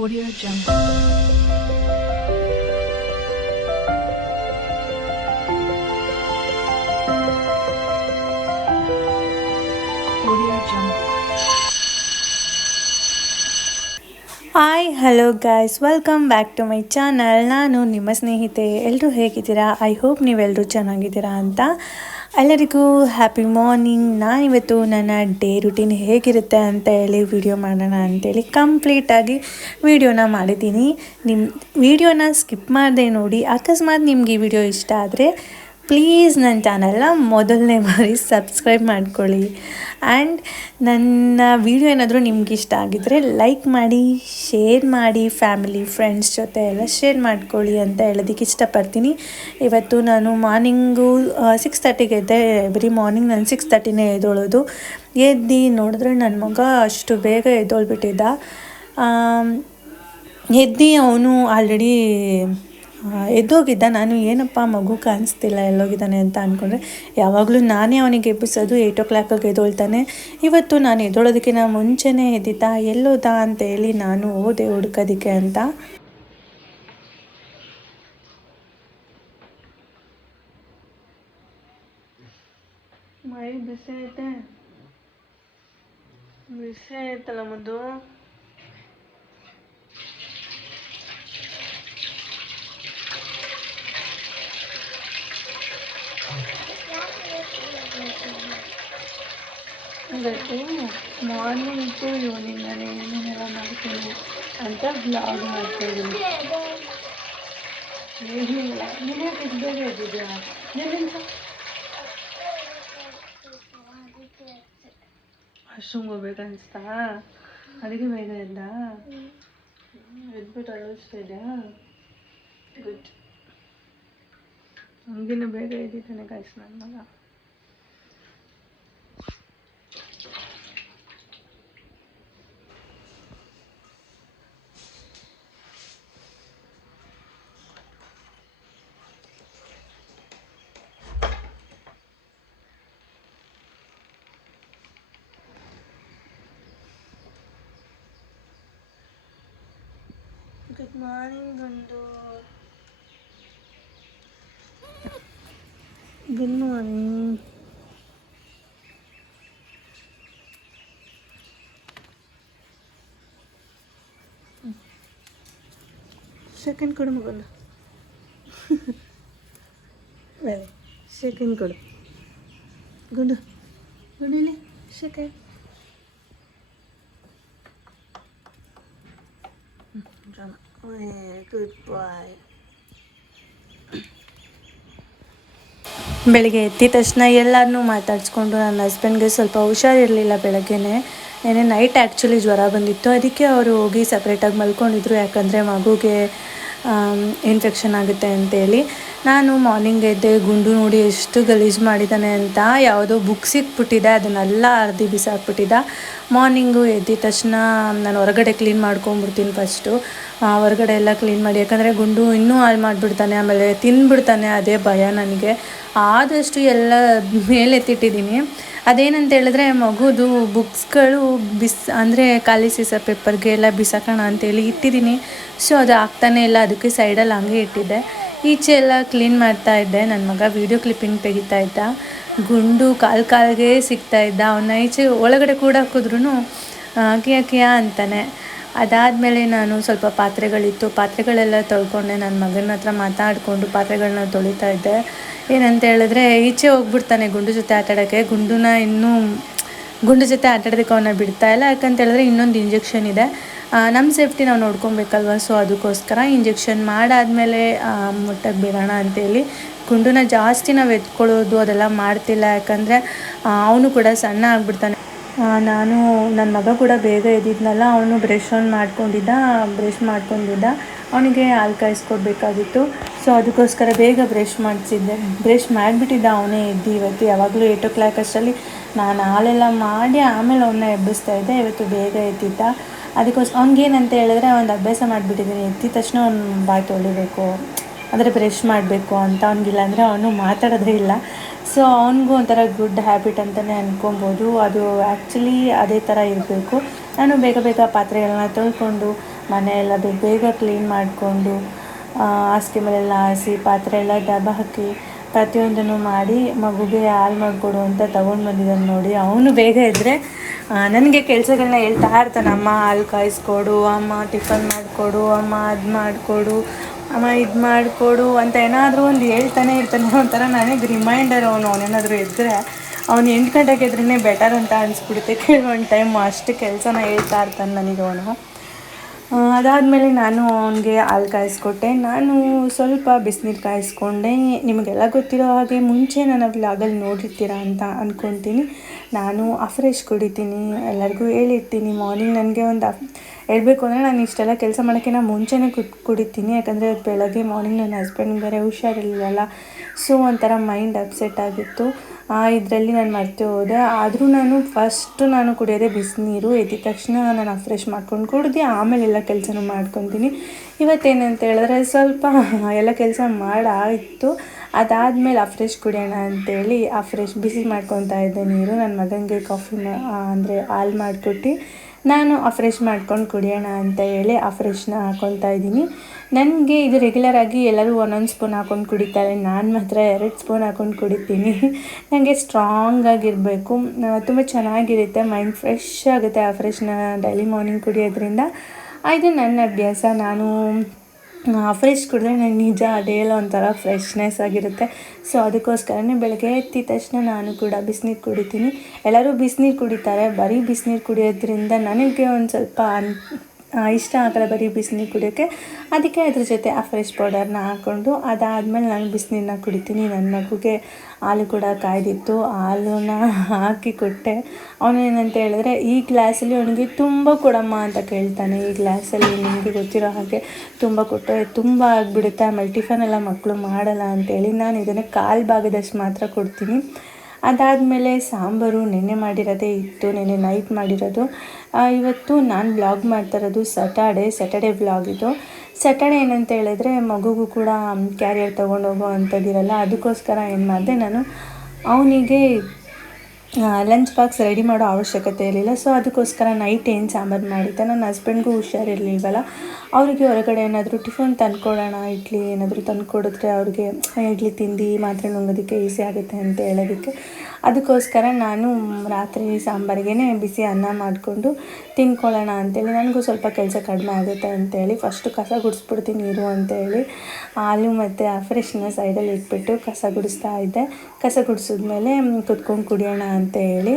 Audio Jungle. Audio. Hi hello guys welcome back to my channel ನಾನು ನಿಮ್ಮ ಸ್ನೇಹಿತೆ ಎಲ್ಲರೂ ಹೇಗಿದ್ದೀರಾ ಐ ಹೋಪ್ ನೀವೆಲ್ಲರೂ ಚೆನ್ನಾಗಿದ್ದೀರಾ ಅಂತ ಎಲ್ಲರಿಗೂ ಹ್ಯಾಪಿ ಮಾರ್ನಿಂಗ್ ನಾನಿವತ್ತು ನನ್ನ ಡೇ ರುಟೀನ್ ಹೇಗಿರುತ್ತೆ ಅಂತ ಹೇಳಿ ವಿಡಿಯೋ ಮಾಡೋಣ ಅಂತೇಳಿ ಕಂಪ್ಲೀಟಾಗಿ ವಿಡಿಯೋನ ಮಾಡಿದ್ದೀನಿ. ನಿಮ್ಮ ವಿಡಿಯೋನ ಸ್ಕಿಪ್ ಮಾಡದೆ ನೋಡಿ. ಅಕಸ್ಮಾತ್ ನಿಮ್ಗೆ ಈ ವಿಡಿಯೋ ಇಷ್ಟ ಆದರೆ ಪ್ಲೀಸ್ ನನ್ನ ಚಾನಲ್ನ ಮೊದಲನೇ ಬಾರಿ ಸಬ್ಸ್ಕ್ರೈಬ್ ಮಾಡ್ಕೊಳ್ಳಿ. ಆ್ಯಂಡ್ ನನ್ನ ವಿಡಿಯೋ ಏನಾದರೂ ನಿಮ್ಗೆ ಇಷ್ಟ ಆಗಿದ್ದರೆ ಲೈಕ್ ಮಾಡಿ, ಶೇರ್ ಮಾಡಿ, ಫ್ಯಾಮಿಲಿ, ಫ್ರೆಂಡ್ಸ್ ಜೊತೆ ಎಲ್ಲ ಶೇರ್ ಮಾಡ್ಕೊಳ್ಳಿ ಅಂತ ಹೇಳೋದಕ್ಕೆ ಇಷ್ಟಪಡ್ತೀನಿ. ಇವತ್ತು ನಾನು ಮಾರ್ನಿಂಗು ಸಿಕ್ಸ್ ತರ್ಟಿಗೆ ಎದ್ದೆ ಎವ್ರಿ ಮಾರ್ನಿಂಗ್ ನಾನು ಸಿಕ್ಸ್ ತರ್ಟಿನೇ ಎದ್ದೊಳೋದು. ಎದ್ದು ನೋಡಿದ್ರೆ ನನ್ನ ಮಗ ಅಷ್ಟು ಬೇಗ ಎದ್ದೊಳ್ಬಿಟ್ಟಿದ್ದ. ಎದ್ದು ಅವನು ಆಲ್ರೆಡಿ ಎದ್ದೋಗಿದ್ದ. ನಾನು ಏನಪ್ಪ ಮಗು ಕಾಣಿಸ್ತಿಲ್ಲ ಎಲ್ಲೋಗಿದ್ದಾನೆ ಅಂತ ಅಂದ್ಕೊಂಡ್ರೆ ಯಾವಾಗಲೂ ನಾನೇ ಅವನಿಗೆ ಎಬ್ಬಿಸೋದು ಏಯ್ಟ್ ಓ ಕ್ಲಾಕಾಗಿ ಎದ್ದೊಳ್ತಾನೆ. ಇವತ್ತು ನಾನು ಎದ್ದೊಳೋದಕ್ಕಿಂತ ಮುಂಚೆನೇ ಎದ್ದಿದ್ದ, ಎಲ್ಲೋದ ಅಂತ ಹೇಳಿ ನಾನು ಓದೆ ಹುಡುಕೋದಕ್ಕೆ ಅಂತ. ಮೈ ಬಿಸಿ ಐತೆ ಬಿಸಿ ಐತಲ್ಲ ಮದ್ದು ಇವತ್ತು ಮಾರ್ನಿಂಗ್ ಟು ಈವ್ನಿಂಗ್ ನಾನು ಏನೇನೆಲ್ಲ ಮಾಡ್ತೀನಿ ಅಂತ ಬ್ಲಾಗ್ ಮಾಡ್ತಾಯಿದ್ದೀನಿ ಏನಿಲ್ಲ. ನೀನು ಯಾಕೆ ಇದ್ದಿದ್ಯಾ? ನಿನ್ನಿಂದ? ವಾಶ್ರೂಮ್ಗೆ ಹೋಗ್ಬೇಕನ್ನಿಸ್ತಾ ಅದಕ್ಕೆ ಬೇಗ ಇಲ್ಲ ಎದ್ಬಿಟ್ಟು ಅಳಿಸ್ತಾ ಇದೆಯಾ? ಗುಡ್ ಹಂಗಿನ ಬೇಗ ಇದ್ದಿದ್ದಾನೆ ಕಾಯಿಸ್ ನನ್ನ ಮಗ. ಗುಡ್ ಮಾರ್ನಿಂಗ್ ಗಂಡು ಗುಡ್ ಮಾರ್ನಿಂಗ್ ಸೆಕೆಂಡ್ ಕೊಡು ಮಗನ ಬೇರೆ ಸೆಕೆಂಡ್ ಕೊಡು ಗುಂಡು ಗುಂಡು ಇಲ್ಲಿ ಸೆಕೆಂಡ್ ಗುಡ್ ಬಾಯ್ ಬೆಳಿಗ್ಗೆ ಎದ್ದಿದ ತಕ್ಷಣ ಎಲ್ಲರನ್ನೂ ಮಾತಾಡಿಸ್ಕೊಂಡು ನನ್ನ ಹಸ್ಬೆಂಡ್ಗೆ ಸ್ವಲ್ಪ ಹುಷಾರಿರಲಿಲ್ಲ ಬೆಳಗ್ಗೆನೆ. ನೆನೆ ನೈಟ್ ಆ್ಯಕ್ಚುಲಿ ಜ್ವರ ಬಂದಿತ್ತು. ಅದಕ್ಕೆ ಅವರು ಹೋಗಿ ಸಪ್ರೇಟಾಗಿ ಮಲ್ಕೊಂಡಿದ್ರು. ಯಾಕಂದರೆ ಮಗುಗೆ ಇನ್ಫೆಕ್ಷನ್ ಆಗುತ್ತೆ ಅಂತೇಳಿ. ನಾನು ಮಾರ್ನಿಂಗ್ ಎದ್ದೆ ಗುಂಡು ನೋಡಿ ಎಷ್ಟು ಗಲೀಜು ಮಾಡಿದ್ದಾನೆ ಅಂತ ಯಾವುದೋ ಬುಕ್ ಸಿಕ್ಬಿಟ್ಟಿದೆ, ಅದನ್ನೆಲ್ಲ ಅರ್ಧಿ ಬಿಸಾಕ್ಬಿಟ್ಟಿದ್ದ. ಮಾರ್ನಿಂಗು ಎದ್ದಿದ ತಕ್ಷಣ ನಾನು ಹೊರಗಡೆ ಕ್ಲೀನ್ ಮಾಡ್ಕೊಂಬಿಡ್ತೀನಿ ಫಸ್ಟು ಹೊರಗಡೆ ಎಲ್ಲ ಕ್ಲೀನ್ ಮಾಡಿ, ಯಾಕಂದರೆ ಗುಂಡು ಇನ್ನೂ ಹಾಳು ಮಾಡಿಬಿಡ್ತಾನೆ, ಆಮೇಲೆ ತಿಂದ್ಬಿಡ್ತಾನೆ ಅದೇ ಭಯ ನನಗೆ. ಆದಷ್ಟು ಎಲ್ಲ ಮೇಲೆತ್ತಿಟ್ಟಿದ್ದೀನಿ. ಅದೇನಂತ ಹೇಳಿದ್ರೆ ಮಗುದು ಬುಕ್ಸ್ಗಳು ಬಿಸ್, ಅಂದರೆ ಖಾಲಿ ಸೀಸ ಪೇಪರ್ಗೆ ಎಲ್ಲ ಬಿಸಾಕೋಣ ಅಂತೇಳಿ ಇಟ್ಟಿದ್ದೀನಿ. ಸೊ ಅದು ಆಗ್ತಾನೆ ಇಲ್ಲ, ಅದಕ್ಕೆ ಸೈಡಲ್ಲಿ ಹಂಗೆ ಇಟ್ಟಿದ್ದೆ. ಈಚೆ ಎಲ್ಲ ಕ್ಲೀನ್ ಮಾಡ್ತಾ ಇದ್ದೆ. ನನ್ನ ಮಗ ವೀಡಿಯೋ ಕ್ಲಿಪ್ಪಿಂಗ್ ತೆಗಿತಾ ಇದ್ದ. ಗುಂಡು ಕಾಲು ಕಾಲಿಗೆ ಸಿಗ್ತಾ ಇದ್ದ. ಅವನ್ನ ಈಚೆ ಒಳಗಡೆ ಕೂಡ ಹಾಕಿದ್ರೂ ಕಿಯ ಕಿಯ ಅಂತಾನೆ. ಅದಾದಮೇಲೆ ನಾನು ಸ್ವಲ್ಪ ಪಾತ್ರೆಗಳಿತ್ತು. ಪಾತ್ರೆಗಳೆಲ್ಲ ತೊಳ್ಕೊಂಡೆ. ನನ್ನ ಮಗನ ಹತ್ರ ಮಾತಾಡಿಕೊಂಡು ಪಾತ್ರೆಗಳನ್ನ ತೊಳಿತಾ ಇದ್ದೆ. ಏನಂತ ಹೇಳಿದ್ರೆ, ಈಚೆ ಹೋಗ್ಬಿಡ್ತಾನೆ ಗುಂಡು ಜೊತೆ ಆಟಾಡೋಕ್ಕೆ. ಗುಂಡುನ ಇನ್ನೂ ಗುಂಡು ಜೊತೆ ಆಟಾಡೋದಕ್ಕೆ ಅವನ್ನ ಬಿಡ್ತಾ ಇಲ್ಲ. ಯಾಕಂತ ಹೇಳಿದ್ರೆ ಇನ್ನೊಂದು ಇಂಜೆಕ್ಷನ್ ಇದೆ. ನಮ್ಮ ಸೇಫ್ಟಿ ನಾವು ನೋಡ್ಕೊಬೇಕಲ್ವ? ಸೊ ಅದಕ್ಕೋಸ್ಕರ ಇಂಜೆಕ್ಷನ್ ಮಾಡಾದಮೇಲೆ ಮುಟ್ಟಕ್ಕೆ ಬಿಡೋಣ ಅಂತೇಳಿ ಗುಂಡುನ ಜಾಸ್ತಿ ನಾವು ಎತ್ಕೊಳ್ಳೋದು ಅದೆಲ್ಲ ಮಾಡ್ತಿಲ್ಲ. ಯಾಕಂದರೆ ಅವನು ಕೂಡ ಸಣ್ಣ ಆಗಿಬಿಡ್ತಾನೆ. ನಾನು ನನ್ನ ಮಗ ಕೂಡ ಬೇಗ ಎದ್ದಿದ್ನಲ್ಲ, ಅವನು ಬ್ರಷ್ ಆನ್ ಮಾಡ್ಕೊಂಡಿದ್ದ ಬ್ರಷ್ ಮಾಡ್ಕೊಂಡಿದ್ದ. ಅವನಿಗೆ ಹಾಲು ಕಾಯಿಸ್ಕೊಡ್ಬೇಕಾಗಿತ್ತು. ಸೊ ಅದಕ್ಕೋಸ್ಕರ ಬೇಗ ಬ್ರಷ್ ಮಾಡಿಸಿದ್ದೆ. ಬ್ರಷ್ ಮಾಡಿಬಿಟ್ಟಿದ್ದ ಅವನೇ ಎದ್ದು ಇವತ್ತು. ಯಾವಾಗಲೂ ಏಟ್ ಓ ಕ್ಲಾಕ್ ಅಷ್ಟರಲ್ಲಿ ನಾನು ಹಾಲೆಲ್ಲ ಮಾಡಿ ಆಮೇಲೆ ಅವನ್ನ ಎಬ್ಬಿಸ್ತಾ ಇದ್ದೆ. ಇವತ್ತು ಬೇಗ ಎದ್ದಿದ್ದ. ಅದಕ್ಕೋಸ್ಕರ ಅವ್ನಿಗೇನಂತ ಹೇಳಿದ್ರೆ, ಒಂದು ಅಭ್ಯಾಸ ಮಾಡಿಬಿಟ್ಟಿದ್ದೀನಿ. ಎದ್ದಿದ ತಕ್ಷಣ ಅವ್ನು ಬಾಯಿ ತೊಳಿಬೇಕು. ಅಂದರೆ ಬ್ರಷ್ ಮಾಡಬೇಕು ಅಂತ ಅವನಿಗಿಲ್ಲ ಅಂದರೆ ಅವನು ಮಾತಾಡೋದೇ ಇಲ್ಲ. ಸೊ ಅವನಿಗೂ ಒಂಥರ ಗುಡ್ ಹ್ಯಾಬಿಟ್ ಅಂತಲೇ ಅನ್ಕೊಬೋದು. ಅದು ಆ್ಯಕ್ಚುಲಿ ಅದೇ ಥರ ಇರಬೇಕು. ನಾನು ಬೇಗ ಬೇಗ ಪಾತ್ರೆಗಳನ್ನ ತೊಳ್ಕೊಂಡು, ಮನೆಯೆಲ್ಲ ಬೇಗ ಬೇಗ ಕ್ಲೀನ್ ಮಾಡಿಕೊಂಡು ಹಾಸಿಗೆ ಮೇಲೆಲ್ಲ ಹಾಸಿ, ಪಾತ್ರೆ ಎಲ್ಲ ಡಬ್ಬ ಹಾಕಿ ಪ್ರತಿಯೊಂದನ್ನು ಮಾಡಿ ಮಗುಗೆ ಹಾಲು ಮಾಡಿಕೊಡು ಅಂತ ತೊಗೊಂಡು ಬಂದಿದ್ದಾನೆ ನೋಡಿ. ಅವನು ಬೇಗ ಇದ್ದರೆ ನನಗೆ ಕೆಲಸಗಳನ್ನ ಹೇಳ್ತಾ ಇರ್ತಾನೆ. ಅಮ್ಮ ಹಾಲು ಕಾಯಿಸ್ಕೊಡು, ಅಮ್ಮ ಟಿಫನ್ ಮಾಡಿಕೊಡು, ಅಮ್ಮ ಅದು ಮಾಡಿಕೊಡು ಅಮ್ಮ, ಇದು ಮಾಡಿಕೊಡು ಅಂತ ಏನಾದರೂ ಒಂದು ಹೇಳ್ತಾನೆ ಇರ್ತಾನೆ ಒಂಥರ ನನಗೆ ರಿಮೈಂಡರ್ ಅವನು. ಅವನೇನಾದರೂ ಇದ್ದರೆ ಅವ್ನು ಎಂಟು ಗಂಟೆಗೆ ಇದ್ರೇ ಬೆಟರ್ ಅಂತ ಅನಿಸ್ಬಿಡುತ್ತೆ. ಕೆಲವೊಂದು ಟೈಮ್ ಅಷ್ಟು ಕೆಲಸನ ಹೇಳ್ತಾ ಇರ್ತಾನೆ ನನಗೆ ಅವನು. ಅದಾದಮೇಲೆ ನಾನು ಅವನಿಗೆ ಹಾಲು ಕಾಯಿಸ್ಕೊಟ್ಟೆ. ನಾನು ಸ್ವಲ್ಪ ಬಿಸಿನೀರು ಕಾಯಿಸ್ಕೊಂಡೆ. ನಿಮಗೆಲ್ಲ ಗೊತ್ತಿರೋ ಹಾಗೆ ಮುಂಚೆ ನಾನು ವ್ಲಾಗಲ್ಲಿ ನೋಡಿರ್ತೀರಾ ಅಂತ ಅಂದ್ಕೊತೀನಿ ನಾನು ಅಫ್ರೆಶ್ ಕುಡಿತೀನಿ. ಎಲ್ಲರಿಗೂ ಹೇಳಿರ್ತೀನಿ. ಮಾರ್ನಿಂಗ್ ನನಗೆ ಒಂದು ಹೇಳ್ಬೇಕು ಅಂದರೆ ನಾನು ಇಷ್ಟೆಲ್ಲ ಕೆಲಸ ಮಾಡೋಕ್ಕಿಂತ ಮುಂಚೆನೇ ಕುತ್ ಕುಡಿತೀನಿ. ಯಾಕಂದರೆ ಬೆಳಗ್ಗೆ ಮಾರ್ನಿಂಗ್ ನನ್ನ ಹಸ್ಬೆಂಡ್ ಬೇರೆ ಹುಷಾರಿರಲಿಲ್ಲ. ಸೊ ಒಂಥರ ಮೈಂಡ್ ಅಪ್ಸೆಟ್ ಆಗಿತ್ತು. ಆ, ಇದರಲ್ಲಿ ನಾನು ಮರ್ತೆ ಹೋದೆ. ಆದರೂ ನಾನು ಫಸ್ಟು ನಾನು ಕುಡಿಯೋದೇ ಬಿಸಿನೀರು. ಎದ್ದಿದ ತಕ್ಷಣ ನಾನು ಫ್ರೆಶ್ ಮಾಡ್ಕೊಂಡು ಕುಡ್ದು, ಆಮೇಲೆ ಎಲ್ಲ ಕೆಲಸನೂ ಮಾಡ್ಕೊತೀನಿ. ಇವತ್ತೇನಂತ ಹೇಳಿದ್ರೆ ಸ್ವಲ್ಪ ಎಲ್ಲ ಕೆಲಸ ಮಾಡಾಯಿತು. ಅದಾದಮೇಲೆ ಫ್ರೆಶ್ ಕುಡಿಯೋಣ ಅಂತೇಳಿ ಆ ಫ್ರೆಶ್ ಬಿಸಿ ಮಾಡ್ಕೊತಾ ಇದ್ದೆ ನೀರು. ನನ್ನ ಮಗನಿಗೆ ಕಾಫಿ ಅಂದರೆ ಹಾಲು ಮಾಡಿಕೊಟ್ಟು ನಾನು ಫ್ರೆಶ್ ಮಾಡ್ಕೊಂಡು ಕುಡಿಯೋಣ ಅಂತ ಹೇಳಿ ಫ್ರೆಶ್ನ ಹಾಕ್ಕೊತಾ ಇದ್ದೀನಿ. ನನಗೆ ಇದು ರೆಗ್ಯುಲರ್ ಆಗಿ ಎಲ್ಲರೂ ಒಂದೊಂದು ಸ್ಪೂನ್ ಹಾಕೊಂಡು ಕುಡಿತಾರೆ. ನಾನು ಮಾತ್ರ ಎರಡು ಸ್ಪೂನ್ ಹಾಕೊಂಡು ಕುಡಿತೀನಿ. ನನಗೆ ಸ್ಟ್ರಾಂಗ್ ಆಗಿರಬೇಕು. ತುಂಬ ಚೆನ್ನಾಗಿರುತ್ತೆ. ಮೈಂಡ್ ಫ್ರೆಶ್ ಆಗುತ್ತೆ ಆ ಫ್ರೆಶ್ನ ಡೈಲಿ ಮಾರ್ನಿಂಗ್ ಕುಡಿಯೋದ್ರಿಂದ. ಇದು ನನ್ನ ಅಭ್ಯಾಸ. ನಾನು ಫ್ರೆಶ್ ಕುಡಿದ್ರೆ ನನಗೆ ನಿಜ ಡೇ ಎಲ್ಲ ಒಂಥರ ಫ್ರೆಶ್ನೆಸ್ ಆಗಿರುತ್ತೆ. ಸೊ ಅದಕ್ಕೋಸ್ಕರನೇ ಬೆಳಗ್ಗೆ ಎತ್ತಿದ ತಕ್ಷಣ ನಾನು ಕೂಡ ಬಿಸಿನೀರು ಕುಡಿತೀನಿ. ಎಲ್ಲರೂ ಬಿಸಿನೀರು ಕುಡಿತಾರೆ, ಬರೀ ಬಿಸಿನೀರು ಕುಡಿಯೋದ್ರಿಂದ ನನಗೆ ಒಂದು ಸ್ವಲ್ಪ ಅನ್ ಇಷ್ಟ ಆಗಲ್ಲ ಬರೀ ಬಿಸಿನೀರು ಕುಡಿಯೋಕ್ಕೆ ಅದಕ್ಕೆ ಅದ್ರ ಜೊತೆ ಆ ಫ್ರೆಶ್ ಪೌಡರ್ನ ಹಾಕ್ಕೊಂಡು ಅದಾದಮೇಲೆ ನಾನು ಬಿಸಿನೀರನ್ನ ಕುಡಿತೀನಿ. ನನ್ನ ಮಗುಗೆ ಹಾಲು ಕೂಡ ಕಾಯ್ದಿತ್ತು. ಹಾಲನ್ನ ಹಾಕಿ ಕೊಟ್ಟೆ. ಅವನೇನಂತ ಹೇಳಿದ್ರೆ, ಈ ಗ್ಲಾಸಲ್ಲಿ ಅವನಿಗೆ ತುಂಬ ಕೊಡಮ್ಮ ಅಂತ ಕೇಳ್ತಾನೆ. ಈ ಗ್ಲಾಸಲ್ಲಿ ನಿಮಗೆ ಗೊತ್ತಿರೋ ಹಾಗೆ ತುಂಬ ಕೊಟ್ಟರೆ ತುಂಬ ಆಗಿಬಿಡುತ್ತೆ. ಆಮೇಲೆ ಟಿಫನ್ ಎಲ್ಲ ಮಕ್ಕಳು ಮಾಡಲ್ಲ ಅಂತೇಳಿ ನಾನು ಇದನ್ನು ಕಾಲು ಭಾಗದಷ್ಟು ಮಾತ್ರ ಕೊಡ್ತೀನಿ. ಅದಾದಮೇಲೆ ಸಾಂಬಾರು ನೆನ್ನೆ ಮಾಡಿರೋದೇ ಇತ್ತು, ನೆನ್ನೆ ನೈಟ್ ಮಾಡಿರೋದು. ಇವತ್ತು ನಾನು ಬ್ಲಾಗ್ ಮಾಡ್ತಾ ಇರೋದು ಸಟರ್ಡೆ ಸ್ಯಾಟರ್ಡೆ ಬ್ಲಾಗ್ ಇದು. ಸ್ಯಾಟರ್ಡೆ ಏನಂತ ಹೇಳಿದ್ರೆ ಮಗುಗೂ ಕೂಡ ಕ್ಯಾರಿಯರ್ ತೊಗೊಂಡೋಗೋ ಅಂಥದ್ದಿರಲ್ಲ ಅದಕ್ಕೋಸ್ಕರ ಏನು ಮಾಡಿದೆ ನಾನು ಅವನಿಗೆ ಲಂಚ್ ಬಾಕ್ಸ್ ರೆಡಿ ಮಾಡೋ ಅವಶ್ಯಕತೆ ಇರಲಿಲ್ಲ. ಸೊ ಅದಕ್ಕೋಸ್ಕರ ನೈಟ್ ಏನು ಸಾಂಬಾರು ಮಾಡಿದ್ದೆ, ನನ್ನ ಹಸ್ಬೆಂಡ್ಗೂ ಹುಷಾರಿರಲಿಲ್ವಲ್ಲ ಅವರಿಗೆ ಹೊರಗಡೆ ಏನಾದರೂ ಟಿಫನ್ ತಂದ್ಕೊಡೋಣ, ಇಡ್ಲಿ ಏನಾದರೂ ತಂದುಕೊಡಿದ್ರೆ ಅವ್ರಿಗೆ ಇಡ್ಲಿ ತಿಂದು, ಮಾತ್ರೆ ನುಂಗೋದಕ್ಕೆ ಈಸಿ ಆಗುತ್ತೆ ಅಂತ ಹೇಳೋದಕ್ಕೆ. ಅದಕ್ಕೋಸ್ಕರ ನಾನು ರಾತ್ರಿ ಸಾಂಬಾರಿಗೆ ಬಿಸಿ ಅನ್ನ ಮಾಡಿಕೊಂಡು ತಿನ್ಕೊಳ್ಳೋಣ ಅಂತೇಳಿ. ನನಗೂ ಸ್ವಲ್ಪ ಕೆಲಸ ಕಡಿಮೆ ಆಗುತ್ತೆ ಅಂತೇಳಿ. ಫಸ್ಟು ಕಸ ಗುಡಿಸ್ಬಿಡ್ತೀನಿ, ಇರು ಅಂತೇಳಿ. ಹಾಲು ಮತ್ತು ಆ ಫ್ರೆಶ್ನ ಸೈಡಲ್ಲಿ ಇಟ್ಬಿಟ್ಟು ಕಸ ಗುಡಿಸ್ತಾ ಇದ್ದೆ. ಕಸ ಗುಡಿಸಿದ್ಮೇಲೆ, ಕುತ್ಕೊಂಡು ಕುಡಿಯೋಣ ಅಂತ ಹೇಳಿ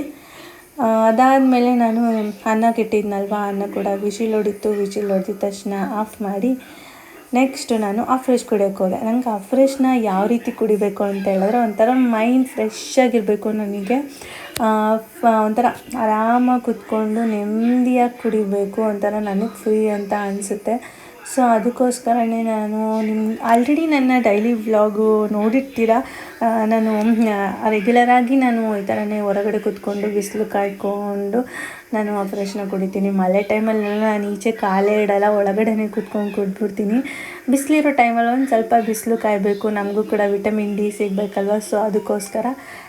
ಅದಾದಮೇಲೆ ನಾನು ಅನ್ನ ಕೆಟ್ಟಿದ್ನಲ್ವ? ಅನ್ನ ಕೂಡ ವಿಶಿಲ್ ಹೊಡಿತು ವಿಶಿಲ್ ಹೊಡೆದ ತಕ್ಷಣ ಆಫ್ ಮಾಡಿ ನೆಕ್ಸ್ಟು ನಾನು ಆ ಫ್ರೆಶ್ ಕುಡಿಯೋಕೆ ಹೋದೆ. ನಂಗೆ ಆ ಫ್ರೆಶ್ನ ಯಾವ ರೀತಿ ಕುಡಿಬೇಕು ಅಂತ ಹೇಳಿದ್ರೆ ಒಂಥರ ಮೈಂಡ್ ಫ್ರೆಶ್ ಆಗಿರಬೇಕು ನನಗೆ. ಒಂಥರ ಆರಾಮಾಗಿ ಕುತ್ಕೊಂಡು ನೆಮ್ಮದಿಯಾಗಿ ಕುಡಿಬೇಕು ಒಂಥರ ನನಗೆ ಫ್ರೀ ಅಂತ ಅನಿಸುತ್ತೆ. ಸೊ ಅದಕ್ಕೋಸ್ಕರನೇ ನಾನು ನಿಮ್ಮ ಆಲ್ರೆಡಿ ನನ್ನ ಡೈಲಿ ವ್ಲಾಗು ನೋಡಿರ್ತೀರ? ನಾನು ರೆಗ್ಯುಲರಾಗಿ ನಾನು ಈ ಥರನೇ ಹೊರಗಡೆ ಕೂತ್ಕೊಂಡು ಬಿಸಿಲು ಕಾಯ್ಕೊಂಡು ನಾನು ಆ ಫ್ರೆಶ್ನ ಕುಡಿತೀನಿ. ಮಳೆ ಟೈಮಲ್ಲಿ ನಾನು ಈಚೆ ಕಾಲೇ ಇಡಲ್ಲ, ಒಳಗಡೆನೇ ಕೂತ್ಕೊಂಡು ಕುಡ್ಬಿಡ್ತೀನಿ ಬಿಸಿಲಿರೋ ಟೈಮಲ್ಲಿ ಒಂದು ಸ್ವಲ್ಪ ಬಿಸಿಲು ಕಾಯಬೇಕು. ನಮಗೂ ಕೂಡ ವಿಟಮಿನ್ ಡಿ ಸಿಗಬೇಕಲ್ವ? ಸೊ ಅದಕ್ಕೋಸ್ಕರ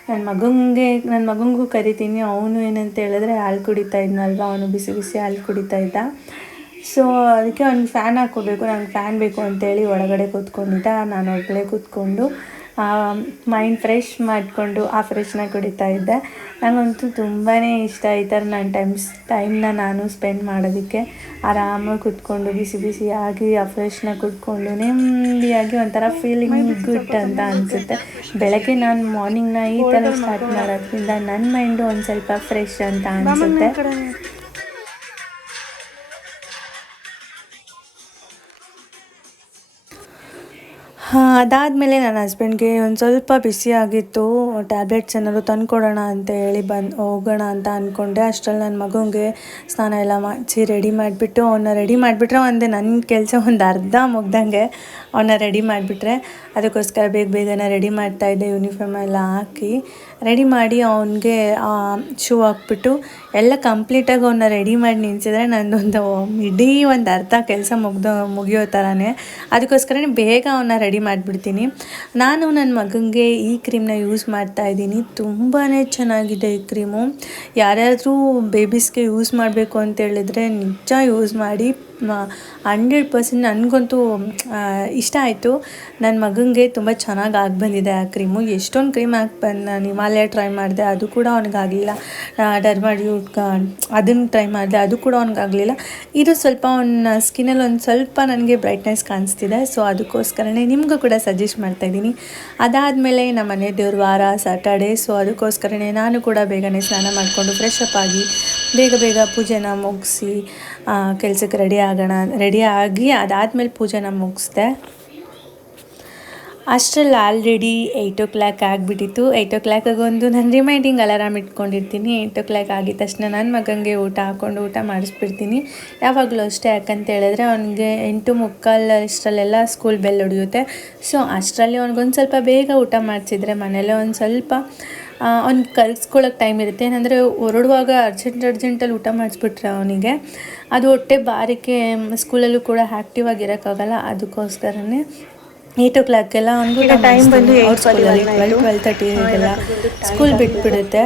ನನ್ನ ಮಗನಿಗೆ ನನ್ನ ಮಗನಿಗೂ ಕರಿತೀನಿ. ಅವನು ಏನಂತ ಹೇಳಿದ್ರೆ ಹಾಲು ಕುಡಿತಾ ಇದ್ನಲ್ವ? ಅವನು ಬಿಸಿ ಬಿಸಿ ಹಾಲು ಕುಡಿತಾ ಇದ್ದ. ಸೊ ಅದಕ್ಕೆ ಅವ್ನಿಗೆ ಫ್ಯಾನ್ ಹಾಕ್ಕೋಬೇಕು ನಂಗೆ ಫ್ಯಾನ್ ಬೇಕು ಅಂತೇಳಿ ಒಳಗಡೆ ಕೂತ್ಕೊಂಡಿದ್ದ. ನಾನು ಒಬ್ಬಳೇ ಕೂತ್ಕೊಂಡು ಮೈಂಡ್ ಫ್ರೆಶ್ ಮಾಡಿಕೊಂಡು ಆ ಫ್ರೆಶ್ನ ಕುಡಿತಾ ಇದ್ದೆ. ನನಗಂತೂ ತುಂಬಾ ಇಷ್ಟ ಈ ಥರ ನಾನು ಟೈಮ್ಸ್ ಟೈಮ್ನ ನಾನು ಸ್ಪೆಂಡ್ ಮಾಡೋದಕ್ಕೆ. ಆರಾಮಾಗಿ ಕೂತ್ಕೊಂಡು, ಬಿಸಿ ಬಿಸಿಯಾಗಿ ಆ ಫ್ರೆಶ್ನ ಕುತ್ಕೊಂಡು ನೆಮ್ಮದಿಯಾಗಿ ಒಂಥರ ಫೀಲಿಂಗ್ ಗುಡ್ ಅಂತ ಅನಿಸುತ್ತೆ. ಬೆಳಗ್ಗೆ ನಾನು ಮಾರ್ನಿಂಗ್ನ ಈ ಥರ ಸ್ಟಾರ್ಟ್ ಮಾಡೋದ್ರಿಂದ ನನ್ನ ಮೈಂಡು ಒಂದು ಸ್ವಲ್ಪ ಫ್ರೆಶ್ ಅಂತ ಅನಿಸುತ್ತೆ. ಅದಾದಮೇಲೆ ನನ್ನ ಹಸ್ಬೆಂಡ್ಗೆ ಒಂದು ಸ್ವಲ್ಪ ಬಿಸಿಯಾಗಿತ್ತು ಟ್ಯಾಬ್ಲೆಟ್ಸ್ ಏನಾದ್ರು ತಂದುಕೊಡೋಣ ಅಂತ ಹೇಳಿ ಬಂದು, ಹೋಗೋಣ ಅಂತ ಅಂದ್ಕೊಂಡೆ ಅಷ್ಟರಲ್ಲಿ ನನ್ನ ಮಗುಗೆ ಸ್ನಾನ ಎಲ್ಲ ಮಾಡಿಸಿ ರೆಡಿ ಮಾಡಿಬಿಟ್ಟು ಅವನ್ನ ರೆಡಿ ಮಾಡಿಬಿಟ್ರೆ ಒಂದೇ ನನ್ನ ಕೆಲಸ ಒಂದು ಅರ್ಧ ಮುಗ್ದಂಗೆ ಅವನ್ನ ರೆಡಿ ಮಾಡಿಬಿಟ್ರೆ. ಅದಕ್ಕೋಸ್ಕರ ಬೇಗ ಬೇಗನೆ ರೆಡಿ ಮಾಡ್ತಾಯಿದ್ದೆ ಯೂನಿಫಾರ್ಮ್ ಎಲ್ಲ ಹಾಕಿ. ರೆಡಿ ಮಾಡಿ ಅವನಿಗೆ ಶೂ ಹಾಕ್ಬಿಟ್ಟು ಎಲ್ಲ ಕಂಪ್ಲೀಟಾಗಿ ಅವನ್ನ ರೆಡಿ ಮಾಡಿ ನಿಲ್ಸಿದ್ರೆ ನಂದೊಂದು ಇಡೀ ಒಂದು ಅರ್ಧ ಕೆಲಸ ಮುಗ್ದು, ಮುಗಿಯೋ ಥರನೇ ಅದಕ್ಕೋಸ್ಕರನೇ ಬೇಗ ಅವನ್ನ ರೆಡಿ ಮಾಡಿಬಿಡ್ತೀನಿ. ನಾನು ನನ್ನ ಮಗನಿಗೆ ಈ ಕ್ರೀಮ್ನ ಯೂಸ್ ಮಾಡ್ತಾ ಇದ್ದೀನಿ. ತುಂಬಾ ಚೆನ್ನಾಗಿದೆ ಈ ಕ್ರೀಮು ಯಾರ್ಯಾದರೂ ಬೇಬೀಸ್ಗೆ ಯೂಸ್ ಮಾಡಬೇಕು ಅಂತ ಹೇಳಿದ್ರೆ ನಿಜ ಯೂಸ್ ಮಾಡಿ. ಹಂಡ್ರೆಡ್ ಪರ್ಸೆಂಟ್ ನನಗಂತೂ ಇಷ್ಟ ಆಯಿತು. ನನ್ನ ಮಗನಿಗೆ ತುಂಬ ಚೆನ್ನಾಗಿ ಆಗಿ ಬಂದಿದೆ ಆ ಕ್ರೀಮು. ಎಷ್ಟೊಂದು ಕ್ರೀಮ್ ಹಾಕಿ ಬಂದು ನಾನು ಹಿಮಾಲಯ ಟ್ರೈ ಮಾಡಿದೆ, ಅದು ಕೂಡ ಅವನಿಗಾಗಲಿಲ್ಲ. ಡರ್ಮಾಡಿ ಅದನ್ನು ಟ್ರೈ ಮಾಡಿದೆ, ಅದು ಕೂಡ ಅವನಿಗಾಗಲಿಲ್ಲ. ಇದು ಸ್ವಲ್ಪ ಅವನ ಸ್ಕಿನ್ನಲ್ಲಿ ಒಂದು ಸ್ವಲ್ಪ ನನಗೆ ಬ್ರೈಟ್ನೆಸ್ ಕಾಣಿಸ್ತಿದೆ, ಸೊ ಅದಕ್ಕೋಸ್ಕರನೇ ನಿಮಗೂ ಕೂಡ ಸಜೆಸ್ಟ್ ಮಾಡ್ತಾ ಇದ್ದೀನಿ. ಅದಾದಮೇಲೆ ನಮ್ಮ ಮನೆ ದೇವ್ರ ವಾರ ಸ್ಯಾಟರ್ಡೇ ಸೊ ಅದಕ್ಕೋಸ್ಕರನೇ ನಾನು ಕೂಡ ಬೇಗನೆ ಸ್ನಾನ ಮಾಡಿಕೊಂಡು ಫ್ರೆಶ್ ಅಪ್ ಆಗಿ ಬೇಗ ಬೇಗ ಪೂಜೆನ ಮುಗಿಸಿ ಕೆಲಸಕ್ಕೆ ರೆಡಿ ಆಗೋಣ ರೆಡಿ ಆಗಿ ಅದಾದಮೇಲೆ ಪೂಜೆನ ಮುಗಿಸ್ದೆ. ಅಷ್ಟರಲ್ಲಿ ಆಲ್ರೆಡಿ ಏಯ್ಟ್ ಓ ಕ್ಲಾಕ್ ಆಗಿಬಿಟ್ಟಿತ್ತು. ಏಯ್ಟ್ ಓ ಕ್ಲಾಕಿಗೆ ಒಂದು ನಾನು ರಿಮೈಂಡಿಂಗ್ ಅಲಾರಾಮ್ ಇಟ್ಕೊಂಡಿರ್ತೀನಿ. ಏಯ್ಟ್ ಓ ಕ್ಲಾಕ್ ಆಗಿದ ತಕ್ಷಣ ನನ್ನ ಮಗನಿಗೆ ಊಟ ಹಾಕ್ಕೊಂಡು ಊಟ ಮಾಡಿಸ್ಬಿಡ್ತೀನಿ. ಯಾವಾಗಲೂ ಅಷ್ಟೇ ಯಾಕಂತ ಹೇಳಿದ್ರೆ ಅವನಿಗೆ ಎಂಟು ಮುಕ್ಕಾಲು ಅಷ್ಟರಲ್ಲೆಲ್ಲ ಸ್ಕೂಲ್ ಬೆಲ್ ಹೊಡೆಯುತ್ತೆ. ಸೊ ಅಷ್ಟರಲ್ಲಿ ಅವ್ನಿಗೊಂದು ಸ್ವಲ್ಪ ಬೇಗ ಊಟ ಮಾಡಿಸಿದ್ರೆ ಮನೇಲೆ ಒಂದು ಸ್ವಲ್ಪ ಅವ್ನಿಗೆ ಕರ್ಸ್ಕೊಳ್ಳೋಕೆ ಟೈಮ್ ಇರುತ್ತೆ. ಏನಂದರೆ ಹೊರಡುವಾಗ ಅರ್ಜೆಂಟ್ ಅರ್ಜೆಂಟಲ್ಲಿ ಊಟ ಮಾಡಿಸ್ಬಿಟ್ರೆ ಅವನಿಗೆ. ಅದು ಹೊಟ್ಟೆ ಬಾರಿಕೆ ಸ್ಕೂಲಲ್ಲೂ ಕೂಡ ಆ್ಯಕ್ಟಿವ್ ಆಗಿರೋಕ್ಕಾಗಲ್ಲ ಅದಕ್ಕೋಸ್ಕರನೇ ಏಯ್ಟ್ ಓ ಕ್ಲಾಕೆಲ್ಲ ಅವ್ನಿಗೂ ಟೈಮ್ ಬಂದು ಟ್ವೆಲ್ ಟ್ವೆಲ್ ತರ್ಟಿಗೆಲ್ಲ ಸ್ಕೂಲ್ ಬಿಟ್ಬಿಡುತ್ತೆ.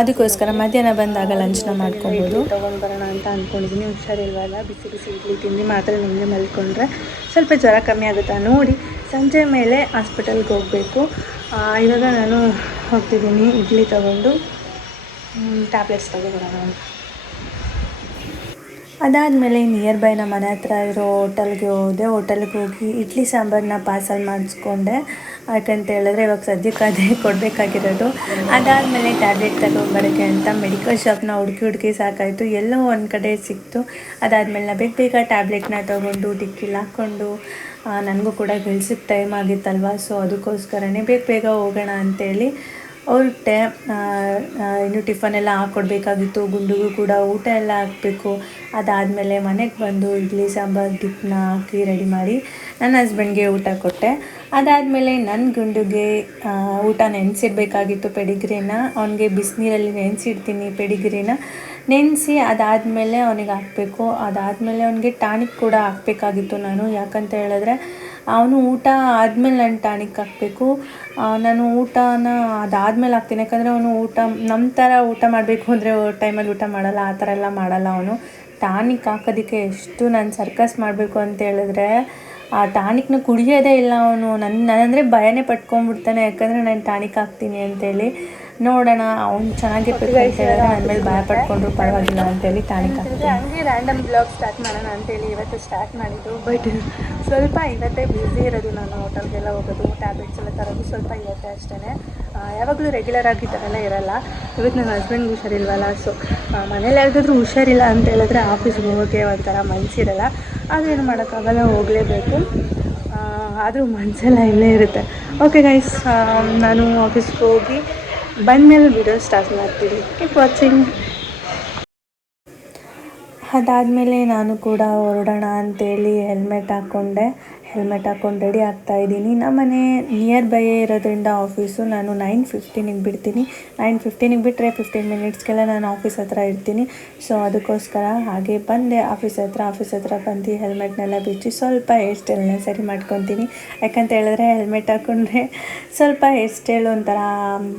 ಅದಕ್ಕೋಸ್ಕರ ಮಧ್ಯಾಹ್ನ ಬಂದಾಗ ಲಂಚ್ನ ಮಾಡ್ಕೊಬೋದು. ತೊಗೊಂಡು ಬರೋಣ ಅಂತ ಅಂದ್ಕೊಂಡಿದ್ದೀನಿ ಹುಷಾರಿಲ್ವಲ್ಲ? ಬಿಸಿ ಬಿಸಿ ಇಡ್ಲಿ ತಿಂದು ಮಾತ್ರ ನಿಮಗೆ ಮಲ್ಕೊಂಡ್ರೆ ಸ್ವಲ್ಪ ಜ್ವರ ಕಮ್ಮಿ ಆಗುತ್ತಾ? ನೋಡಿ ಸಂಜೆ ಮೇಲೆ ಹಾಸ್ಪಿಟಲ್ಗೆ ಹೋಗಬೇಕು. ಇವಾಗ ನಾನು ಹೋಗ್ತಿದ್ದೀನಿ, ಇಡ್ಲಿ ತಗೊಂಡು ಟ್ಯಾಬ್ಲೆಟ್ಸ್ ತೊಗೊಬರೋಣ ಅದಾದಮೇಲೆ ನಿಯರ್ ಬೈ ನಮ್ಮ ಮನೆ ಹತ್ರ ಇರೋ ಹೋಟೆಲ್ಗೆ ಹೋದೆ. ಹೋಟೆಲ್ಗೆ ಹೋಗಿ ಇಡ್ಲಿ ಸಾಂಬಾರನ್ನ ಪಾರ್ಸಲ್ ಮಾಡಿಸ್ಕೊಂಡೆ. ಯಾಕಂತ ಹೇಳಿದ್ರೆ ಇವಾಗ ಸದ್ಯಕ್ಕೆ ಅದೇ ಕೊಡಬೇಕಾಗಿರೋದು. ಅದಾದಮೇಲೆ ಟ್ಯಾಬ್ಲೆಟ್ ತಗೊಂಬರೋಕ್ಕೆ ಅಂತ ಮೆಡಿಕಲ್ ಶಾಪ್ನ ಹುಡುಕಿ ಹುಡುಕಿ ಸಾಕಾಯಿತು. ಎಲ್ಲೋ ಒಂದು ಕಡೆ ಸಿಕ್ತು. ಅದಾದಮೇಲೆ ನಾ ಬೇಗ ಬೇಗ ಟ್ಯಾಬ್ಲೆಟ್ನ ತೊಗೊಂಡು, ಟಿಕ್ಕಿಲ್ ಹಾಕ್ಕೊಂಡು ನನಗೂ ಕೂಡ ಕೆಲ್ಸಕ್ಕೆ ಟೈಮ್ ಆಗಿತ್ತಲ್ವ ಸೊ ಅದಕ್ಕೋಸ್ಕರನೇ ಬೇಗ ಬೇಗ ಹೋಗೋಣ ಅಂತೇಳಿ ಹೊರಟೆ ಇನ್ನು ಟಿಫನ್ ಎಲ್ಲ ಹಾಕ್ಕೊಡ್ಬೇಕಾಗಿತ್ತು ಗುಂಡಿಗೂ ಕೂಡ ಊಟ ಎಲ್ಲ ಹಾಕಬೇಕು. ಅದಾದಮೇಲೆ ಮನೆಗೆ ಬಂದು ಇಡ್ಲಿ, ಸಾಂಬಾರು ದಿಪ್ಪನ್ನ ಹಾಕಿ ರೆಡಿ ಮಾಡಿ ನನ್ನ ಹಸ್ಬೆಂಡ್ಗೆ ಊಟ ಕೊಟ್ಟೆ. ಅದಾದಮೇಲೆ ನನ್ನ ಗುಂಡುಗೆ ಊಟ ನೆನೆಸಿಡ್ಬೇಕಾಗಿತ್ತು ಪೆಡಿಗ್ರಿನ. ಅವನಿಗೆ ಬಿಸಿನೀರಲ್ಲಿ ನೆನೆಸಿಡ್ತೀನಿ ಪೆಡಿಗ್ರಿನ. ನೆನೆಸಿ ಅದಾದಮೇಲೆ ಅವನಿಗೆ ಹಾಕಬೇಕು. ಅದಾದಮೇಲೆ ಅವನಿಗೆ ಟಾನಿಕ್ ಕೂಡ ಹಾಕಬೇಕಾಗಿತ್ತು ನಾನು. ಯಾಕಂತ ಹೇಳಿದ್ರೆ, ಅವನು ಊಟ ಆದಮೇಲೆ ನಾನು ಟಾನಿಕ್ ಹಾಕಬೇಕು. ನಾನು ಊಟನ ಅದಾದಮೇಲೆ ಹಾಕ್ತೀನಿ. ಯಾಕಂದರೆ ಅವನು ಊಟ ನಮ್ಮ ಥರ ಊಟ ಮಾಡಬೇಕು ಅಂದರೆ ಟೈಮಲ್ಲಿ ಊಟ ಮಾಡಲ್ಲ, ಆ ಥರ ಎಲ್ಲ ಮಾಡಲ್ಲ ಅವನು. ಟಾನಿಕ್ ಹಾಕೋದಕ್ಕೆ ಎಷ್ಟು ನಾನು ಸರ್ಕಸ್ ಮಾಡಬೇಕು ಅಂತ ಹೇಳಿದ್ರೆ, ಆ ಟಾನಿಕ್ನ ಕುಡಿಯೋದೇ ಇಲ್ಲ ಅವನು. ನನ್ನ ನಾನಂದರೆ ಭಯನೇ ಪಟ್ಕೊಂಡ್ಬಿಡ್ತಾನೆ. ಯಾಕಂದರೆ ನಾನು ಟಾನಿಕ್ ಹಾಕ್ತೀನಿ ಅಂತೇಳಿ. ನೋಡೋಣ, ಅವ್ನು ಚೆನ್ನಾಗಿರ್ಬೇಕು ಅಂತ ಹೇಳಿದ್ರೆ ನನ್ನ ಮೇಲೆ ಭಯ ಪಡ್ಕೊಂಡ್ರು ಪರವಾಗಿಲ್ಲ ಅಂತೇಳಿ ಟಾನಿಕ್ ಹಾಕ್ತೀನಿ ಹಂಗೆ ರ್ಯಾಂಡಮ್ ಬ್ಲಾಗ್ ಸ್ಟಾರ್ಟ್ ಮಾಡೋಣ ಅಂತೇಳಿ ಇವತ್ತು ಸ್ಟಾರ್ಟ್ ಮಾಡಿದ್ದು. ಬಟ್ ಸ್ವಲ್ಪ ಇವತ್ತೇ ಬ್ಯುಸಿ ಇರೋದು ನಾನು ಹೋಟೆಲ್ಗೆಲ್ಲ ಹೋಗೋದು ಟ್ಯಾಬ್ಲೆಟ್ಸ್ ಎಲ್ಲ ತರೋದು ಸ್ವಲ್ಪ ಇವತ್ತೇ ಅಷ್ಟೇ ಯಾವಾಗಲೂ ರೆಗ್ಯುಲರ್ ಆಗಿ ಈ ಥರ ಎಲ್ಲ ಇರಲ್ಲ. ಇವತ್ತು ನನ್ನ ಹಸ್ಬೆಂಡ್ಗೆ ಹುಷಾರಿಲ್ವಲ್ಲ ಸೊ ಮನೇಲಿ ಯಾರಿಗಾದ್ರೂ ಹುಷಾರಿಲ್ಲ ಅಂತ ಹೇಳಿದ್ರೆ ಆಫೀಸ್ಗೆ ಹೋಗೋಕ್ಕೆ ಒಂಥರ ಮನಸ್ಸಿರಲ್ಲ ಏನು ಮಾಡೋಕ್ಕಾಗಲ್ಲ ಹೋಗಲೇಬೇಕು. ಆದರೂ ಮನಸ್ಸೆಲ್ಲ ಇಲ್ಲೇ ಇರುತ್ತೆ. ಓಕೆ ಗೈಸ್ ನಾನು ಆಫೀಸ್ಗೆ ಹೋಗಿ ಬಂದಮೇಲೆ ವಿಡಿಯೋ ಸ್ಟಾರ್ಟ್ ಮಾಡ್ತೀನಿ. ಕೀಪ್ ವಾಚಿಂಗ್ ಅದಾದಮೇಲೆ ನಾನು ಕೂಡ ಹೊರಡೋಣ ಅಂತೇಳಿ ಹೆಲ್ಮೆಟ್ ಹಾಕ್ಕೊಂಡೆ ಹೆಲ್ಮೆಟ್ ಹಾಕೊಂಡು ರೆಡಿ ಆಗ್ತಾ ಇದ್ದೀನಿ. ನಮ್ಮನೆ ನಿಯರ್ ಬೈ ಇರೋದ್ರಿಂದ ಆಫೀಸು ನಾನು ನೈನ್ ಫಿಫ್ಟೀನಿಗೆ ಬಿಡ್ತೀನಿ. ನೈನ್ ಫಿಫ್ಟೀನಿಗೆ ಬಿಟ್ಟರೆ ಫಿಫ್ಟೀನ್ ಮಿನಿಟ್ಸ್ಗೆಲ್ಲ ನಾನು ಆಫೀಸ್ ಹತ್ರ ಇರ್ತೀನಿ. ಸೊ ಅದಕ್ಕೋಸ್ಕರ ಹಾಗೆ ಬಂದೆ ಆಫೀಸ್ ಹತ್ರ. ಆಫೀಸ್ ಹತ್ರ ಬಂದು ಹೆಲ್ಮೆಟ್ನೆಲ್ಲ ಬಿಚ್ಚಿ ಸ್ವಲ್ಪ ಹೇರ್ ಸ್ಟೈಲ್ನ ಸರಿ ಮಾಡ್ಕೊತೀನಿ. ಯಾಕಂತ ಹೇಳಿದ್ರೆ ಹೆಲ್ಮೆಟ್ ಹಾಕ್ಕೊಂಡ್ರೆ ಸ್ವಲ್ಪ ಹೇರ್ ಸ್ಟೈಲ್ ಒಂಥರ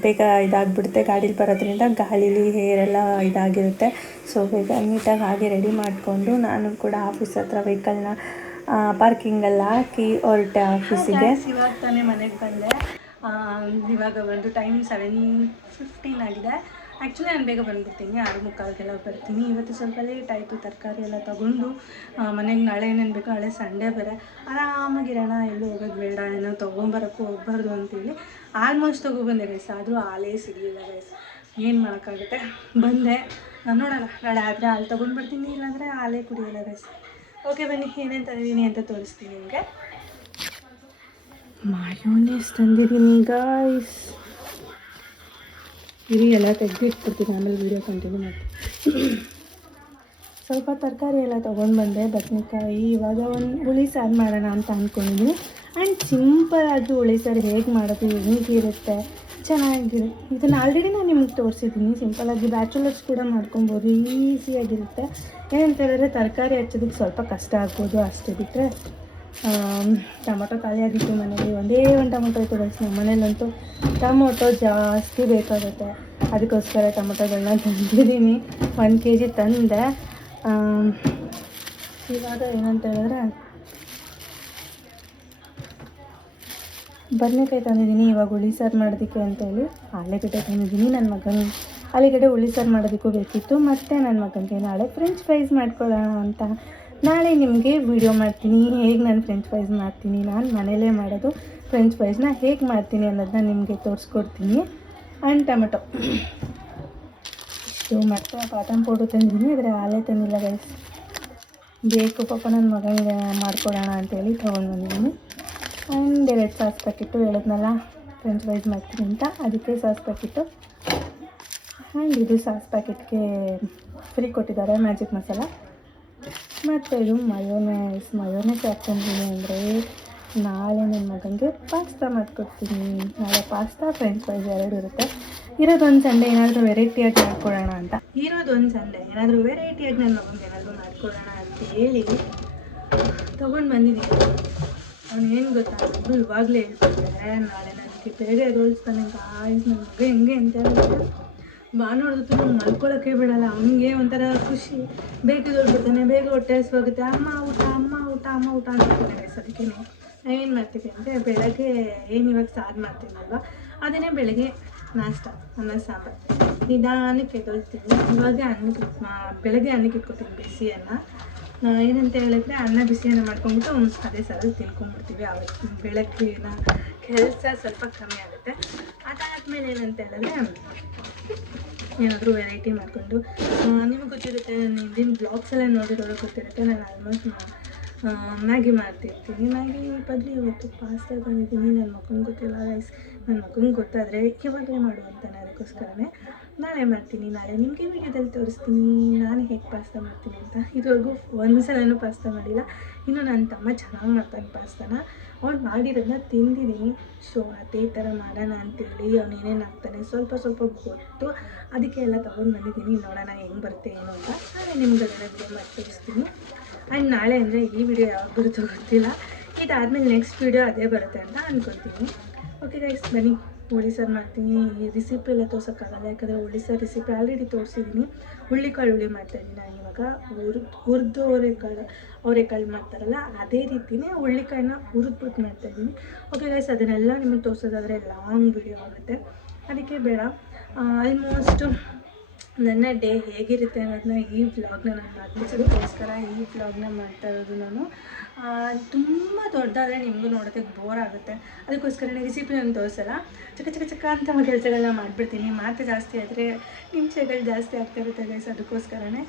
ಬೇಗ ಇದಾಗ್ಬಿಡುತ್ತೆ. ಗಾಡೀಲಿ ಬರೋದ್ರಿಂದ ಗಾಳೀಲಿ ಹೇರ್ ಎಲ್ಲ ಇದಾಗಿರುತ್ತೆ. ಸೊ ಬೇಗ ನೀಟಾಗಿ ಹಾಗೆ ರೆಡಿ ಮಾಡಿಕೊಂಡು ನಾನು ಕೂಡ ಆಫೀಸ್ ಹತ್ರ ವೆಹಿಕಲ್ನ ಪಾರ್ಕಿಂಗಲ್ಲಿ ಹಾಕಿ ಹೊರಟೆ ಆಫೀಸಿಗೆ ಇವಾಗ ತಾನೇ ಮನೆಗೆ ಬಂದೆ. ಇವಾಗ ಒಂದು ಟೈಮ್ ಸೆವೆನ್ ಫಿಫ್ಟೀನ್ ಆಗಿದೆ. ಆ್ಯಕ್ಚುಲಿ ನಾನು ಬೇಗ ಬಂದ್ಬಿಡ್ತೀನಿ. ಆರು ಮುಕ್ಕಾಲಕ್ಕೆಲ್ಲ ಬರ್ತೀನಿ. ಇವತ್ತು ಸ್ವಲ್ಪ ಲೇಟ್ ಆಯಿತು. ತರಕಾರಿ ಎಲ್ಲ ತೊಗೊಂಡು ಮನೆಗೆ ನಾಳೆ ಏನೇನು ಬೇಕು ನಾಳೆ ಸಂಡೇ ಬೇರೆ. ಆರಾಮಾಗಿರೋಣ ಎಲ್ಲೂ ಹೋಗೋದು ಬೇಡ. ಏನೋ ತೊಗೊಂಬರೋಕ್ಕೂ ಹೋಗ್ಬಾರ್ದು ಅಂತೀನಿ ಆಲ್ಮೋಸ್ಟ್ ತೊಗೊಬಂದೆ ರೈಸ್ ಆದರೂ ಹಾಲೇ ಸಿಗಲಿಲ್ಲ ರೈಸ್ ಏನು ಮಾಡೋಕ್ಕಾಗುತ್ತೆ? ಬಂದೆ. ನಾನು ನೋಡೋಣ ನಾಳೆ ಆದರೆ ಹಾಲು ತೊಗೊಂಡ್ಬರ್ತೀನಿ ಇಲ್ಲಾಂದರೆ ಹಾಲೇ ಕುಡಿಯೋಲ್ಲ ರೈಸ್ ಓಕೆ, ಬನ್ನಿ, ಏನೇನು ತಂದಿದ್ದೀನಿ ಅಂತ ತೋರಿಸ್ತೀನಿ ನಿಮಗೆ. ಮಾಯೋನೇಸ್ ತಂದಿದ್ದೀನಿ ಗಾಯ್ಸ್ ಇರಿ, ಎಲ್ಲ ತೆಗೆದು ಇಟ್ಬಿಡ್ತೀನಿ ಆಮೇಲೆ ವೀಡಿಯೋ ಕಂಟಿನ್ಯೂ ಮಾಡ್ತೀನಿ. ಸ್ವಲ್ಪ ತರಕಾರಿ ಎಲ್ಲ ತೊಗೊಂಡು ಬಂದೆ ಬದನೆಕಾಯಿ, ಇವಾಗ ಒಂದು ಹುಳಿ ಸಾರು ಮಾಡೋಣ ಅಂತ ಅಂದ್ಕೊಂಡಿದ್ದೀನಿ ಆ್ಯಂಡ್ ಸಿಂಪಲಾಗಿ ಹುಳಿ ಸಾರು ಹೇಗೆ ಮಾಡೋದು, ಹೇಗಿರುತ್ತೆ, ಚೆನ್ನಾಗಿರುತ್ತೆ. ಇದನ್ನು ಆಲ್ರೆಡಿ ನಾನು ನಿಮಗೆ ತೋರಿಸಿದ್ದೀನಿ ಸಿಂಪಲಾಗಿ ಬ್ಯಾಚುಲರ್ಸ್ ಕೂಡ ಮಾಡ್ಕೊಬೋದು ಈಸಿಯಾಗಿರುತ್ತೆ ಏನಂತ ಹೇಳಿದ್ರೆ ತರಕಾರಿ ಹಚ್ಚೋದಕ್ಕೆ ಸ್ವಲ್ಪ ಕಷ್ಟ ಆಗ್ಬೋದು ಅಷ್ಟೇ ಬಿಟ್ಟರೆ ಟೊಮೊಟೊ ಖಾಲಿ ಆಗಿತ್ತು ಮನೇಲಿ. ಒಂದೇ ಒಂದು ಟೊಮೊಟೊ ಇತ್ತು ಬಸ್ ನಮ್ಮ ಮನೇಲಂತೂ ಟೊಮೊಟೊ ಜಾಸ್ತಿ ಬೇಕಾಗುತ್ತೆ. ಅದಕ್ಕೋಸ್ಕರ ಟೊಮೊಟೊಗಳನ್ನ ತಂದಿದ್ದೀನಿ. ಒಂದು ಕೆ ಜಿ ತಂದೆ ಇವಾಗ ಏನಂತ ಹೇಳಿದ್ರೆ ಬದನೆಕಾಯಿ ತಂದಿದ್ದೀನಿ. ಇವಾಗ ಹುಳಿ ಸಾರು ಮಾಡೋದಕ್ಕೆ ಅಂತೇಳಿ. ಆಲೂಗಡ್ಡೆ ತಂದಿದ್ದೀನಿ. ನನ್ನ ಮಗನ ಆಲೂಗಡ್ಡೆ ಹುಳಿ ಸಾರು ಮಾಡೋದಕ್ಕೂ ಬೇಕಿತ್ತು. ಮತ್ತು ನನ್ನ ಮಗನಿಗೆ ನಾಳೆ ಫ್ರೆಂಚ್ ಫ್ರೈಸ್ ಮಾಡ್ಕೊಳ್ಳೋಣ ಅಂತ. ನಾಳೆ ನಿಮಗೆ ವಿಡಿಯೋ ಮಾಡ್ತೀನಿ. ಹೇಗೆ ನಾನು ಫ್ರೆಂಚ್ ಫ್ರೈಸ್ ಮಾಡ್ತೀನಿ? ನಾನು ಮನೇಲೇ ಮಾಡೋದು. ಫ್ರೆಂಚ್ ಫ್ರೈಸ್ನ ಹೇಗೆ ಮಾಡ್ತೀನಿ ಅನ್ನೋದನ್ನ ನಿಮಗೆ ತೋರಿಸ್ಕೊಡ್ತೀನಿ. And tomato. ಇಷ್ಟು ಮತ್ತು ಕಾಟನ್ ಪೌಡ್ರ್ ತಂದಿದ್ದೀನಿ. ಆದರೆ ಹಾಲೇ ತಂದಿಲ್ಲ ಗೈಸ್ ಬೇಕು ಪಾಪ ನನ್ನ ಮಗನಿಗೆ ಮಾಡ್ಕೊಡೋಣ ಅಂತೇಳಿ ತೊಗೊಂಡು ಬಂದಿದ್ದೀನಿ. ಆ್ಯಂಡ್ ಎರಡು ಸಾಸ್ ಪ್ಯಾಕೆಟು ಹೇಳಿದ್ನಲ್ಲ ಫ್ರೆಂಚ್ ಫ್ರೈಸ್ ಮಾಡ್ತೀನಿ ಅಂತ. ಅದಕ್ಕೆ ಸಾಸ್ ಪ್ಯಾಕೆಟು ಆ್ಯಂಡ್ ಇದು ಸಾಸ್ ಪ್ಯಾಕೆಟ್ಗೆ ಫ್ರೀ ಕೊಟ್ಟಿದ್ದಾರೆ ಮ್ಯಾಜಿಕ್ ಮಸಾಲ. ಮತ್ತು ಇದು ಮಯೋನೈಸ್ ಮಯೋನೈಸ್ ಹಾಕ್ಕೊಂಡಿದ್ದೀನಿ ಅಂದರೆ ನಾಳೆ ನನ್ನ ಮಗನಿಗೆ ಪಾಸ್ತಾ ಮಾಡಿಕೊಡ್ತೀನಿ. ನಾಳೆ ಪಾಸ್ತಾ ಫ್ರೆಂಚ್ ಫ್ರೈಸ್ ಎರಡು ಇರುತ್ತೆ. ಇರೋದೊಂದು ಸಂಡೆ ಏನಾದರೂ ವೆರೈಟಿಯಾಗಿ ಮಾಡ್ಕೊಡೋಣ ಅಂತ. ಇರೋದೊಂದು ಸಂಡೆ ಏನಾದರೂ ವೆರೈಟಿಯಾಗಿ ನನ್ನ ಮಗನಿಗೆ ಏನಾದರೂ ಮಾಡ್ಕೊಡೋಣ ಅಂತ ಹೇಳಿ ತೊಗೊಂಡು ಬಂದಿದ್ದೀನಿ. ಅವ್ನು ಏನು ಗೊತ್ತಾ? ಇವಾಗಲೇ ಹೇಳ್ತಿದ್ದಾರೆ ನಾಳೆ ನನಗೆ ರೋಲ್ಸ್ ಎದೋಳಿಸ್ತಾನೆ ಗಾಯ್ಸ್ ನನ್ನ ಮಗ ಹೆಂಗೆ ಅಂತ ಭಾನುವಾರದ ಮಲ್ಕೊಳ್ಳೋಕ್ಕೆ ಬಿಡಲ್ಲ ಅವನಿಗೆ ಒಂಥರ ಖುಷಿ. ಬೇಗ ದೊಡ್ಬಿಡ್ತಾನೆ ಬೇಗ ಹೊಟ್ಟೆ ಹಸ್ವಾಗುತ್ತೆ. ಅಮ್ಮ ಊಟ ಅಮ್ಮ ಊಟ ಅಮ್ಮ ಊಟ ಅಂತ ಸದ್ಯಕ್ಕೆ ಅದಕ್ಕೆ ಏನು ಮಾಡ್ತೀವಿ ಅಂದರೆ ಬೆಳಗ್ಗೆ, ಏನು ಇವಾಗ ಸಾರು ಮಾಡ್ತೀನಲ್ವ ಅದನ್ನೇ ಬೆಳಗ್ಗೆ ನಾಷ್ಟ, ಅನ್ನ, ಸಾಂಬಾರು. ನಿಧಾನಕ್ಕೆ ಎದೊಳ್ತೀನಿ ಇವಾಗ ಅನ್ನಕ್ಕೆ ಬೆಳಗ್ಗೆ ಅನ್ನಕ್ಕೆ ಇಟ್ಕೊತೀನಿ ಅನ್ನ ಏನಂತ ಹೇಳಿದ್ರೆ ಅನ್ನ ಬಿಸಿಯನ್ನು ಮಾಡ್ಕೊಂಡ್ಬಿಟ್ಟು ಅದೇ ಸಲ ತಿನ್ಕೊಂಡ್ಬಿಡ್ತೀವಿ ಅವತ್ತು ಬೆಳಗ್ಗಿನ ಕೆಲಸ ಸ್ವಲ್ಪ ಕಮ್ಮಿ ಆಗುತ್ತೆ. ಅದಾದಮೇಲೆ ಏನಂತ ಹೇಳಿದ್ರೆ ಏನಾದರೂ ವೆರೈಟಿ ಮಾಡಿಕೊಂಡು. ನಿಮಗೆ ಗೊತ್ತಿರುತ್ತೆ ನಾನು ಹಿಂದಿನ ಬ್ಲಾಗ್ಸ್ ಎಲ್ಲ ನೋಡಿರೋರು ಗೊತ್ತಿರುತ್ತೆ, ನಾನು ಆಲ್ಮೋಸ್ಟ್ ಮ್ಯಾಗಿ ಮಾಡ್ತಿರ್ತೀನಿ. ಮ್ಯಾಗಿ ಬದಲು ಇವತ್ತು ಪಾಸ್ತಾ ಬಂದಿದ್ದೀನಿ ನನ್ನ ಮಕ್ಕಳಿಗೆ ಗೊತ್ತಿಲ್ಲ ರೈಸ್ ನನ್ನ ಮಕ್ಕಳಿಗೆ ಗೊತ್ತಾದರೆ ಇವಾಗಲೇ ಮಾಡು ಅದಕ್ಕೋಸ್ಕರನೇ ನಾಳೆ ಮಾಡ್ತೀನಿ. ನಾಳೆ ನಿಮಗೆ ವಿಡಿಯೋದಲ್ಲಿ ತೋರಿಸ್ತೀನಿ. ನಾನು ಹೇಗೆ ಪಾಸ್ತಾ ಮಾಡ್ತೀನಿ ಅಂತ. ಇದುವರೆಗೂ ಒಂದು ಸಲನೂ ಪಾಸ್ತಾ ಮಾಡಿಲ್ಲ. ಇನ್ನು ನನ್ನ ತಮ್ಮ ಚೆನ್ನಾಗಿ ಮಾಡ್ತಾನೆ ಪಾಸ್ತಾನ ಅವ್ನು ಮಾಡಿರೋದನ್ನ ತಿಂದಿದ್ದೀನಿ ಸೊ ಅದೇ ಥರ ಮಾಡೋಣ ಅಂತೇಳಿ ಅವ್ನು ಏನೇನು ಹಾಕ್ತಾನೆ ಸ್ವಲ್ಪ ಸ್ವಲ್ಪ ಗೊತ್ತು. ಅದಕ್ಕೆ ಎಲ್ಲ ತೊಗೊಂಡು ಬಂದಿದ್ದೀನಿ. ನೋಡೋಣ ಹೆಂಗೆ ಬರುತ್ತೆ ಏನು ಅಂತ. ನಾಳೆ ನಿಮ್ಗೆ ಅದರ ವಿಡಿಯೋ ಮಾಡಿ ತೋರಿಸ್ತೀನಿ ಆ್ಯಂಡ್ ನಾಳೆ ಅಂದರೆ ಈ ವಿಡಿಯೋ ಯಾವಾಗ ಬರುತ್ತೋ ಗೊತ್ತಿಲ್ಲ. ಇದಾದಮೇಲೆ ನೆಕ್ಸ್ಟ್ ವಿಡಿಯೋ ಅದೇ ಬರುತ್ತೆ ಅಂತ ಅಂದ್ಕೊಳ್ತೀನಿ ಓಕೆ ಗೈಸ್ ಬನ್ನಿ. ಹುಳಿ ಸಾರು ಮಾಡ್ತೀನಿ. ಈ ರೆಸಿಪಿ ಎಲ್ಲ ತೋರ್ಸೋಕ್ಕಾಗಲ್ಲ, ಯಾಕಂದರೆ ಹುಳಿ ಸಾರು ರೆಸಿಪಿ ಆಲ್ರೆಡಿ ತೋರಿಸಿದ್ದೀನಿ ಹುಳ್ಳಿಕಾಳು ಹುಳಿ ಮಾಡ್ತಾಯಿದ್ದೀನಿ ನಾನು ಇವಾಗ. ಹುರಿದು ಹುರಿದು ಅವರೆಕಾಳು ಅವರೆಕಾಳು ಮಾಡ್ತಾರಲ್ಲ, ಅದೇ ರೀತಿಯೇ ಹುಳ್ಳಿಕಾಳನ್ನ ಹುರಿದ್ಬಿಟ್ಟು ಮಾಡ್ತಾಯಿದ್ದೀನಿ ಓಕೆ ಗೈಸ್ ಅದನ್ನೆಲ್ಲ ನಿಮಗೆ ತೋರಿಸೋದಾದರೆ ಲಾಂಗ್ ವಿಡಿಯೋ ಆಗುತ್ತೆ. ಅದಕ್ಕೆ ಬೇಡ. ಆಲ್ಮೋಸ್ಟು ನನ್ನ ಡೇ ಹೇಗಿರುತ್ತೆ ಅನ್ನೋದನ್ನ ಈ ವ್ಲಾಗ್ನ ನಾನು ಮಾಡ್ತಿದ್ದಕ್ಕೋಸ್ಕರ ಈ ವ್ಲಾಗ್ನ ಮಾಡ್ತಾ ಇರೋದು ನಾನು. ತುಂಬ ದೊಡ್ಡದಾದರೆ ನಿಮಗೂ ನೋಡೋದಕ್ಕೆ ಬೋರ್ ಆಗುತ್ತೆ. ಅದಕ್ಕೋಸ್ಕರನೇ ರೆಸಿಪಿ ನಾನು ತೋರಿಸಲ್ಲ? ಚಕ ಚಕ ಚಕ್ಕ ಅಂತ ಕೆಲಸಗಳನ್ನ ಮಾಡಿಬಿಡ್ತೀನಿ. ಮಾತು ಜಾಸ್ತಿ ಆದರೆ ನಿಮಿಷಗಳು ಜಾಸ್ತಿ ಆಗ್ತಾ ಇರುತ್ತೆ ಗೈಸ್ ಅದಕ್ಕೋಸ್ಕರನೇ.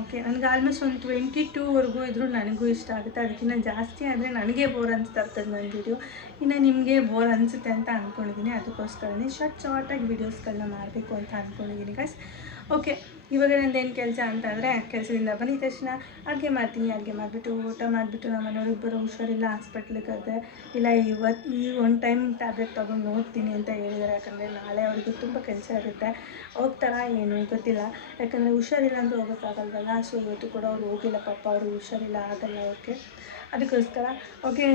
ಓಕೆ ನನಗೆ ಆಲ್ಮೋಸ್ಟ್ ಒಂದು ಟ್ವೆಂಟಿ ಟೂವರೆಗೂ ಇದ್ದರೂ ನನಗೂ ಇಷ್ಟ ಆಗುತ್ತೆ. ಅದಕ್ಕಿಂತ ಜಾಸ್ತಿ ಆದರೆ ನನಗೆ ಬೋರ್ ಅನಿಸ್ತಾ ಇರ್ತದೆ ನನ್ನ ವೀಡಿಯೋ ಇನ್ನು ನಿಮಗೆ ಬೋರ್ ಅನಿಸುತ್ತೆ ಅಂತ ಅಂದ್ಕೊಂಡಿದ್ದೀನಿ ಅದಕ್ಕೋಸ್ಕರನೇ ಶಾರ್ಟ್ ಶಾರ್ಟಾಗಿ ವೀಡಿಯೋಸ್ಗಳನ್ನ ಮಾಡಬೇಕು ಅಂತ ಅಂದ್ಕೊಂಡಿದ್ದೀನಿ ಗೈಸ್ ಓಕೆ ಇವಾಗ ನಂದೇನು ಕೆಲಸ ಅಂತಂದರೆ ಕೆಲಸದಿಂದ ಬಂದಿದ ತಕ್ಷಣ ಅಡುಗೆ ಮಾಡ್ತೀನಿ, ಅಡುಗೆ ಮಾಡಿಬಿಟ್ಟು ಊಟ ಮಾಡಿಬಿಟ್ಟು ನಮ್ಮ ಮನೆಯವ್ರಿಗೆ ಬರೋ ಹುಷಾರಿಲ್ಲ ಹಾಸ್ಪಿಟ್ಲಿಗೆ ಕರೆದೆ ಇಲ್ಲ ಇವತ್ತು ಈ ಒಂದು ಟೈಮ್ ಟ್ಯಾಬ್ಲೆಟ್ ತೊಗೊಂಡು ನೋಡ್ತೀನಿ ಅಂತ ಹೇಳಿದ್ದಾರೆ ಯಾಕಂದರೆ ನಾಳೆ ಅವರಿಗೆ ತುಂಬ ಕೆಲಸ ಇರುತ್ತೆ. ಹೋಗ್ತಾರಾ ಏನು ಗೊತ್ತಿಲ್ಲ. ಯಾಕಂದರೆ ಹುಷಾರಿಲ್ಲ ಅಂತ ಹೋಗೋಕ್ಕಾಗಲ್ವಲ್ಲ ಸೊ ಇವತ್ತು ಕೂಡ ಅವ್ರು ಹೋಗಿಲ್ಲ ಪಾಪ, ಅವರು ಹುಷಾರಿಲ್ಲ, ಆಗಲ್ಲ ಓಕೆ ಅದಕ್ಕೋಸ್ಕರ, ಓಕೆ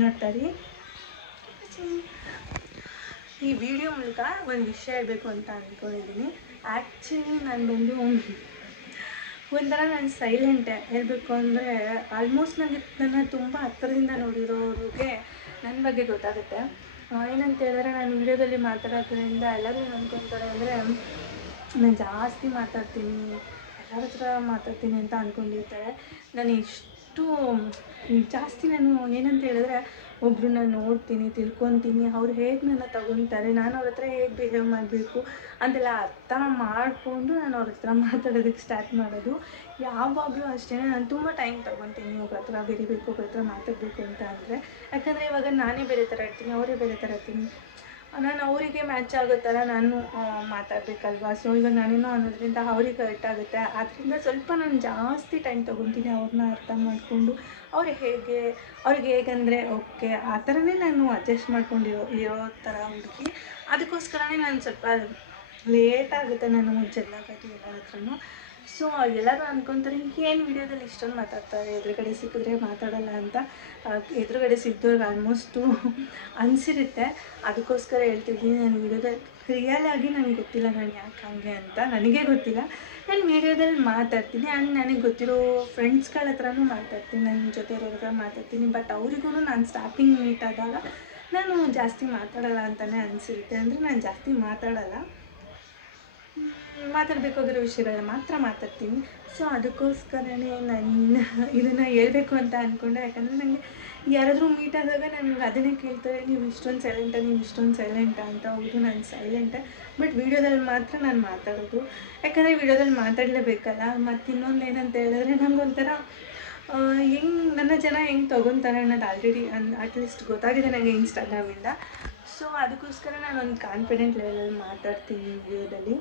ನೋಡ್ತಾರೆ ಈ ವಿಡಿಯೋ ಮೂಲಕ ಒಂದು ವಿಷಯ ಹೇಳಬೇಕು ಅಂತ ಅಂದ್ಕೊಂಡಿದ್ದೀನಿ ಆ್ಯಕ್ಚುಲಿ ನಾನು ಬಂದು ಒಂಥರ ನಾನು ಸೈಲೆಂಟೆ ಹೇಳಬೇಕು ಅಂದರೆ ಆಲ್ಮೋಸ್ಟ್ ನನಗೆ ನನ್ನ ತುಂಬ ಹತ್ತಿರದಿಂದ ನೋಡಿರೋರಿಗೆ ನನ್ನ ಬಗ್ಗೆ ಗೊತ್ತಾಗುತ್ತೆ. ಏನಂತ ಹೇಳಿದ್ರೆ ನಾನು ವಿಡಿಯೋದಲ್ಲಿ ಮಾತಾಡೋದ್ರಿಂದ ಎಲ್ಲರೂ ಏನು ಅಂದ್ಕೊತಾರೆ ಅಂದರೆ ನಾನು ಜಾಸ್ತಿ ಮಾತಾಡ್ತೀನಿ, ಎಲ್ಲರ ಹತ್ರ ಮಾತಾಡ್ತೀನಿ ಅಂತ ಅಂದ್ಕೊಂಡಿರ್ತಾರೆ ನಾನು ಇಷ್ಟು ಜಾಸ್ತಿ ನಾನು ಏನಂತ ಹೇಳಿದ್ರೆ ಒಬ್ರನ್ನ ನೋಡ್ತೀನಿ, ತಿಳ್ಕೊತೀನಿ, ಅವ್ರು ಹೇಗೆ ನನ್ನ ತಗೊತಾರೆ, ನಾನು ಅವ್ರ ಹತ್ರ ಹೇಗೆ ಬಿಹೇವ್ ಮಾಡಬೇಕು ಅಂತೆಲ್ಲ ಅರ್ಥ ಮಾಡಿಕೊಂಡು ನಾನು ಅವ್ರ ಹತ್ರ ಮಾತಾಡೋದಕ್ಕೆ ಸ್ಟಾರ್ಟ್ ಮಾಡೋದು. ಯಾವಾಗಲೂ ಅಷ್ಟೇ, ನಾನು ತುಂಬ ಟೈಮ್ ತೊಗೊತೀನಿ ಒಬ್ರ ಹತ್ರ ಬೆರಿಬೇಕು, ಒಬ್ರ ಹತ್ರ ಮಾತಾಡಬೇಕು ಅಂತ ಅಂದರೆ. ಯಾಕಂದರೆ ಇವಾಗ ನಾನೇ ಬೇರೆ ಥರ ಇರ್ತೀನಿ, ಅವರೇ ಬೇರೆ ಥರ ಇರ್ತೀನಿ. ನಾನು ಅವರಿಗೆ ಮ್ಯಾಚ್ ಆಗೋ ಥರ ನಾನು ಮಾತಾಡಬೇಕಲ್ವಾ? ಸೊ ಇವಾಗ ನಾನೇನು ಅನ್ನೋದ್ರಿಂದ ಅವ್ರಿಗೆ ಕರೆಕ್ಟ್ ಆಗುತ್ತೆ. ಆದ್ದರಿಂದ ಸ್ವಲ್ಪ ನಾನು ಜಾಸ್ತಿ ಟೈಮ್ ತೊಗೊತೀನಿ ಅವ್ರನ್ನ ಅರ್ಥ ಮಾಡಿಕೊಂಡು. ಅವ್ರು ಹೇಗೆ, ಅವ್ರಿಗೆ ಹೇಗಂದರೆ ಓಕೆ ಆ ಥರನೇ ನಾನು ಅಡ್ಜಸ್ಟ್ ಮಾಡ್ಕೊಂಡಿರೋ, ಇರೋ ಥರ ಹುಡುಗಿ. ಅದಕ್ಕೋಸ್ಕರನೇ ನಾನು ಸ್ವಲ್ಪ ಲೇಟ್ ಆಗುತ್ತೆ ನಾನು ಜಗಳಾಗೋದು ಎಲ್ಲರ ಹತ್ರನೂ. ಸೊ, ಎಲ್ಲರೂ ಅನ್ಕೊತಾರೆ, ಏನು ವಿಡಿಯೋದಲ್ಲಿ ಇಷ್ಟೊಂದು ಮಾತಾಡ್ತಾರೆ? ಎದುರುಗಡೆ ಸಿಕ್ಕಿದ್ರೆ ಮಾತಾಡಲ್ಲ ಅಂತ. ಎದುರುಗಡೆ ಸಿಕ್ಕಿದವ್ರಿಗೆ ಆಲ್ಮೋಸ್ಟು ಅನಿಸಿರುತ್ತೆ. ಅದಕ್ಕೋಸ್ಕರ ಹೇಳ್ತಿದ್ದೀನಿ ನಾನು ವಿಡಿಯೋದಲ್ಲಿ ರಿಯಲ್ ಆಗಿ ನನಗೆ ಗೊತ್ತಿಲ್ಲ, ನಾನು ಯಾಕೆ ಹಂಗೆ ಅಂತ. ನನಗೆ ಗೊತ್ತಿಲ್ಲ. ನಾನು ವಿಡಿಯೋದಲ್ಲಿ ಮಾತಾಡ್ತೀನಿ. ಆ್ಯಂಡ್ ನನಗೆ ಗೊತ್ತಿರೋ ಫ್ರೆಂಡ್ಸ್ಗಳ ಹತ್ರನೂ ಮಾತಾಡ್ತೀನಿ. ನನ್ನ ಜೊತೆ ಇರೋರ ಹತ್ರ ಮಾತಾಡ್ತೀನಿ. ಬಟ್ ಅವರಿಗೂ ನಾನು ಸ್ಟಾರ್ಟಿಂಗ್ ಮೀಟ್ ಆದಾಗ ನಾನು ಜಾಸ್ತಿ ಮಾತಾಡಲ್ಲ ಅಂತಲೇ ಅನಿಸಿರುತ್ತೆ. ಅಂದರೆ ನಾನು ಜಾಸ್ತಿ ಮಾತಾಡಲ್ಲ. ಮಾತಾಡಬೇಕಾಗಿರೋ ವಿಷಯಗಳನ್ನ ಮಾತ್ರ ಮಾತಾಡ್ತೀನಿ. ಸೊ ಅದಕ್ಕೋಸ್ಕರನೇ ನನ್ನ ಇದನ್ನು ಹೇಳಬೇಕು ಅಂತ ಅಂದ್ಕೊಂಡೆ ಯಾಕಂದರೆ ನನಗೆ ಯಾರಾದರೂ ಮೀಟ್ ಆದಾಗ ನನಗೆ ಅದನ್ನೇ ಕೇಳ್ತಾರೆ, ನೀವು ಇಷ್ಟೊಂದು ಸೈಲೆಂಟ ನೀವು ಇಷ್ಟೊಂದು ಸೈಲೆಂಟ ಅಂತ ಹೌದು ನಾನು ಸೈಲೆಂಟೆ ಬಟ್ ವೀಡಿಯೋದಲ್ಲಿ ಮಾತ್ರ ನಾನು ಮಾತಾಡೋದು. ಯಾಕಂದರೆ ವೀಡಿಯೋದಲ್ಲಿ ಮಾತಾಡಲೇಬೇಕಲ್ಲ. ಮತ್ತು ಇನ್ನೊಂದು ಏನಂತ ಹೇಳಿದ್ರೆ ನನಗೊಂಥರ ಹೆಂಗೆ ನನ್ನ ಜನ ಹೆಂಗೆ ತೊಗೊತಾರೆ ಅನ್ನೋದು ಆಲ್ರೆಡಿ ಅನ್ ಅಟ್ಲೀಸ್ಟ್ ಗೊತ್ತಾಗಿದೆ ನನಗೆ ಇನ್ಸ್ಟಾಗ್ರಾಮಿಂದ ಸೊ ಅದಕ್ಕೋಸ್ಕರ ನಾನು ಒಂದು ಕಾನ್ಫಿಡೆಂಟ್ ಲೆವೆಲಲ್ಲಿ ಮಾತಾಡ್ತೀನಿ ವಿಡಿಯೋದಲ್ಲಿ.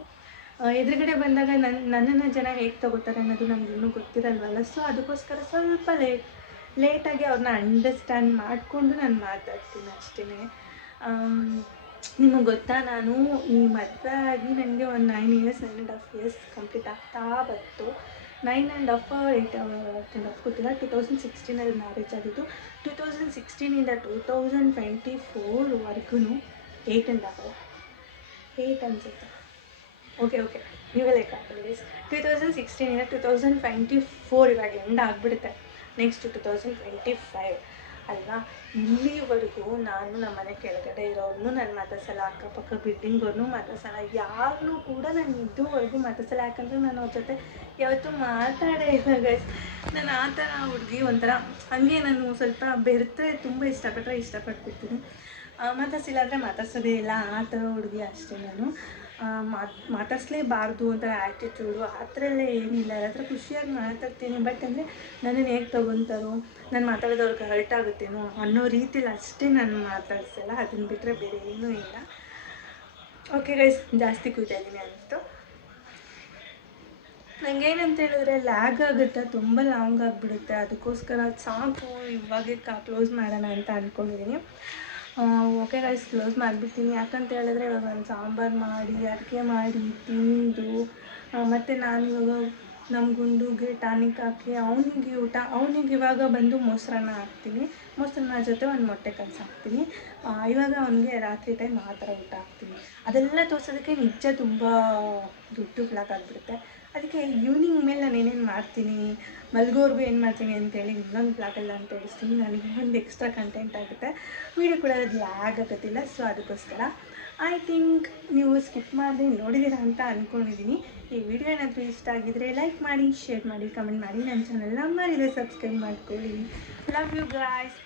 ಎದುರುಗಡೆ ಬಂದಾಗ ನನ್ನ ನನ್ನನ್ನು ಜನ ಹೇಗೆ ತಗೋತಾರೆ ಅನ್ನೋದು ನಮ್ಗೆ ಇನ್ನೂ ಗೊತ್ತಿರಲ್ವಲ್ಲ. ಸೊ ಅದಕ್ಕೋಸ್ಕರ ಸ್ವಲ್ಪ ಲೇಟ್ ಲೇಟಾಗಿ ಅವ್ರನ್ನ ಅಂಡರ್ಸ್ಟ್ಯಾಂಡ್ ಮಾಡಿಕೊಂಡು ನಾನು ಮಾತಾಡ್ತೀನಿ ಅಷ್ಟೇ ನಿಮಗೆ ಗೊತ್ತಾ? ನಾನು ಈ ಮದುವೆ ಆಗಿ ನನಗೆ ಒಂದು nine years nine and half years complete ಆಗ್ತಾ ಬಂತು. Nine and half eight and half ಗೊತ್ತಿಲ್ಲ. ಟು ತೌಸಂಡ್ ಸಿಕ್ಸ್ಟೀನಲ್ಲಿ ಮ್ಯಾರೇಜ್ ಆಗಿದ್ದು ಟು ತೌಸಂಡ್ ಸಿಕ್ಸ್ಟೀನಿಂದ ಟು ತೌಸಂಡ್ ಟ್ವೆಂಟಿ ಫೋರ್ವರೆಗೂ ಏಯ್ಟ್ ಆ್ಯಂಡ್ ಹಾಫ್ ಏಯ್ಟ್ ಅನ್ಸುತ್ತೆ. ಓಕೆ ಓಕೆ ನೀವೇ ಲೆಕ್ಕ ಹಾಕೊಳ್ಳಿ ಟೂ ತೌಸಂಡ್ ಸಿಕ್ಸ್ಟೀನಿಂದ ಟು ತೌಸಂಡ್ ಟ್ವೆಂಟಿ ಫೋರ್ ಇವಾಗ ಎಂಡ್ ಆಗಿಬಿಡುತ್ತೆ. Next two thousand twenty five ಅಲ್ವಾ? ಇಲ್ಲಿವರೆಗೂ ನಾನು ನಮ್ಮ ಮನೆ ಕೆಳಗಡೆ ಇರೋರ್ನು ನಾನು ಮಾತಾಡ್ಸಲ್ಲ ಅಕ್ಕಪಕ್ಕ ಬಿಲ್ಡಿಂಗ್ನೂ ಮಾತಾಡ್ಸಲ್ಲ ಯಾರನ್ನೂ ಕೂಡ ನಾನು ಇದುವರೆಗೂ ಮಾತಾಡ್ಸಲ್ಲ ಯಾಕಂದರೆ ನಾನು ಅವ್ರ ಜೊತೆ ಯಾವತ್ತೂ ಮಾತಾಡೇ ಇಲ್ಲ ಗೈಸ್ ನಾನು ಆ ಥರ ಹುಡುಗಿ ಒಂಥರ, ಹಂಗೆ ನಾನು ಸ್ವಲ್ಪ ಬೆರೆತರೆ ತುಂಬ ಇಷ್ಟಪಟ್ಟರೆ ಇಷ್ಟಪಟ್ಬಿಡ್ತೀನಿ. ಮಾತಾಡ್ಸಿಲ್ಲ ಅಂದರೆ ಮಾತಾಡ್ಸೋದೇ ಇಲ್ಲ. ಆ ಥರ ಹುಡುಗಿ ಅಷ್ಟೇ ನಾನು. ಮಾತು ಮಾತಾಡಿಸ್ಲೇಬಾರ್ದು ಅಂತ ಆ್ಯಟಿಟ್ಯೂಡು ಆ ಥರ ಏನಿಲ್ಲ ಅವ್ರ ಹತ್ರ ಖುಷಿಯಾಗಿ ಮಾತಾಡ್ತೀನಿ. ಬಟ್ ಅಂದರೆ ನನ್ನನ್ನು ಹೇಗೆ ತೊಗೊತಾರೋ? ನಾನು ಮಾತಾಡೋದು ಅವ್ರಿಗೆ ಹರ್ಟ್ ಆಗುತ್ತೇನೋ ಅನ್ನೋ ರೀತಿಲಿ ಅಷ್ಟೇ ನಾನು ಮಾತಾಡ್ಸಲ್ಲ. ಅದನ್ನು ಬಿಟ್ಟರೆ ಬೇರೆ ಏನೂ ಇಲ್ಲ. ಓಕೆ ಗೈಸ್ ಜಾಸ್ತಿ ಕೂತಾ ಇದ್ದೀನಿ ನನಗೇನಂತ ನಂಗೇನಂತ ಹೇಳಿದ್ರೆ ಲ್ಯಾಗ್ ಆಗುತ್ತೆ? ತುಂಬ ಲಾಂಗ್ ಆಗಿಬಿಡುತ್ತೆ. ಅದಕ್ಕೋಸ್ಕರ ಅದ್ ಸಾಕು, ಇವಾಗೆ ಕ್ಲೋಸ್ ಮಾಡೋಣ ಅಂತ ಅಂದ್ಕೊಂಡಿದ್ದೀನಿ ಓಕೆ ಗೈಸ್ ಕ್ಲೋಸ್ ಮಾಡಿಬಿಡ್ತೀನಿ. ಯಾಕಂತ ಹೇಳಿದ್ರೆ ಇವಾಗ ನಾನು ಸಾಂಬಾರು ಮಾಡಿ, ಅಡುಗೆ ಮಾಡಿ, ತಿಂದು ಮತ್ತು ನಾನು ಇವಾಗ ನಮ್ಮ ಗುಂಡುಗೆ ಟಾನಿಕ್ ಹಾಕಿ, ಅವನಿಗೆ ಊಟ, ಅವನಿಗೆ ಇವಾಗ ಬಂದು ಮೊಸರನ್ನ ಹಾಕ್ತೀನಿ. ಮೊಸರನ್ನ ಜೊತೆ ಒಂದು ಮೊಟ್ಟೆ ಕಲಸಿ ಹಾಕ್ತೀನಿ. ಇವಾಗ ಅವನಿಗೆ ರಾತ್ರಿ ಟೈಮ್ ಆ ಥರ ಊಟ ಹಾಕ್ತೀನಿ. ಅದೆಲ್ಲ ತೋರಿಸೋದಕ್ಕೆ ನಿಜ ತುಂಬ ದುಡ್ಡು ಫ್ಲಾಕ್ ಆಗಿಬಿಡುತ್ತೆ. ಅದಕ್ಕೆ ಈವ್ನಿಂಗ್ ಮೇಲೆ ನಾನು ಏನೇನು ಮಾಡ್ತೀನಿ, ಮಲ್ಗೋರ್ಗು ಏನು ಮಾಡ್ತೀನಿ ಅಂತೇಳಿ ಇನ್ನೊಂದು ಪ್ಲಾಟಲ್ಲಿ ನಾನು ತೋರಿಸ್ತೀನಿ. ನನಗೆ ಒಂದು ಎಕ್ಸ್ಟ್ರಾ ಕಂಟೆಂಟ್ ಆಗುತ್ತೆ. ವೀಡಿಯೋ ಕೂಡ ಅದು ಆಗೋದಿಲ್ಲ ಸೊ ಅದಕ್ಕೋಸ್ಕರ ಐ ಥಿಂಕ್ ನೀವು ಸ್ಕಿಪ್ ಮಾಡಿ ನೋಡಿದ್ದೀರಾ ಅಂತ ಅಂದ್ಕೊಂಡಿದ್ದೀನಿ ಈ ವಿಡಿಯೋ ಏನಾದರೂ ಇಷ್ಟ ಆಗಿದ್ರೆ ಲೈಕ್ ಮಾಡಿ ಶೇರ್ ಮಾಡಿ ಕಮೆಂಟ್ ಮಾಡಿ. ನನ್ನ ಚಾನಲ್ನ ಮರಿದೆ ಸಬ್ಸ್ಕ್ರೈಬ್ ಮಾಡ್ಕೊಳ್ಳಿ. Love you guys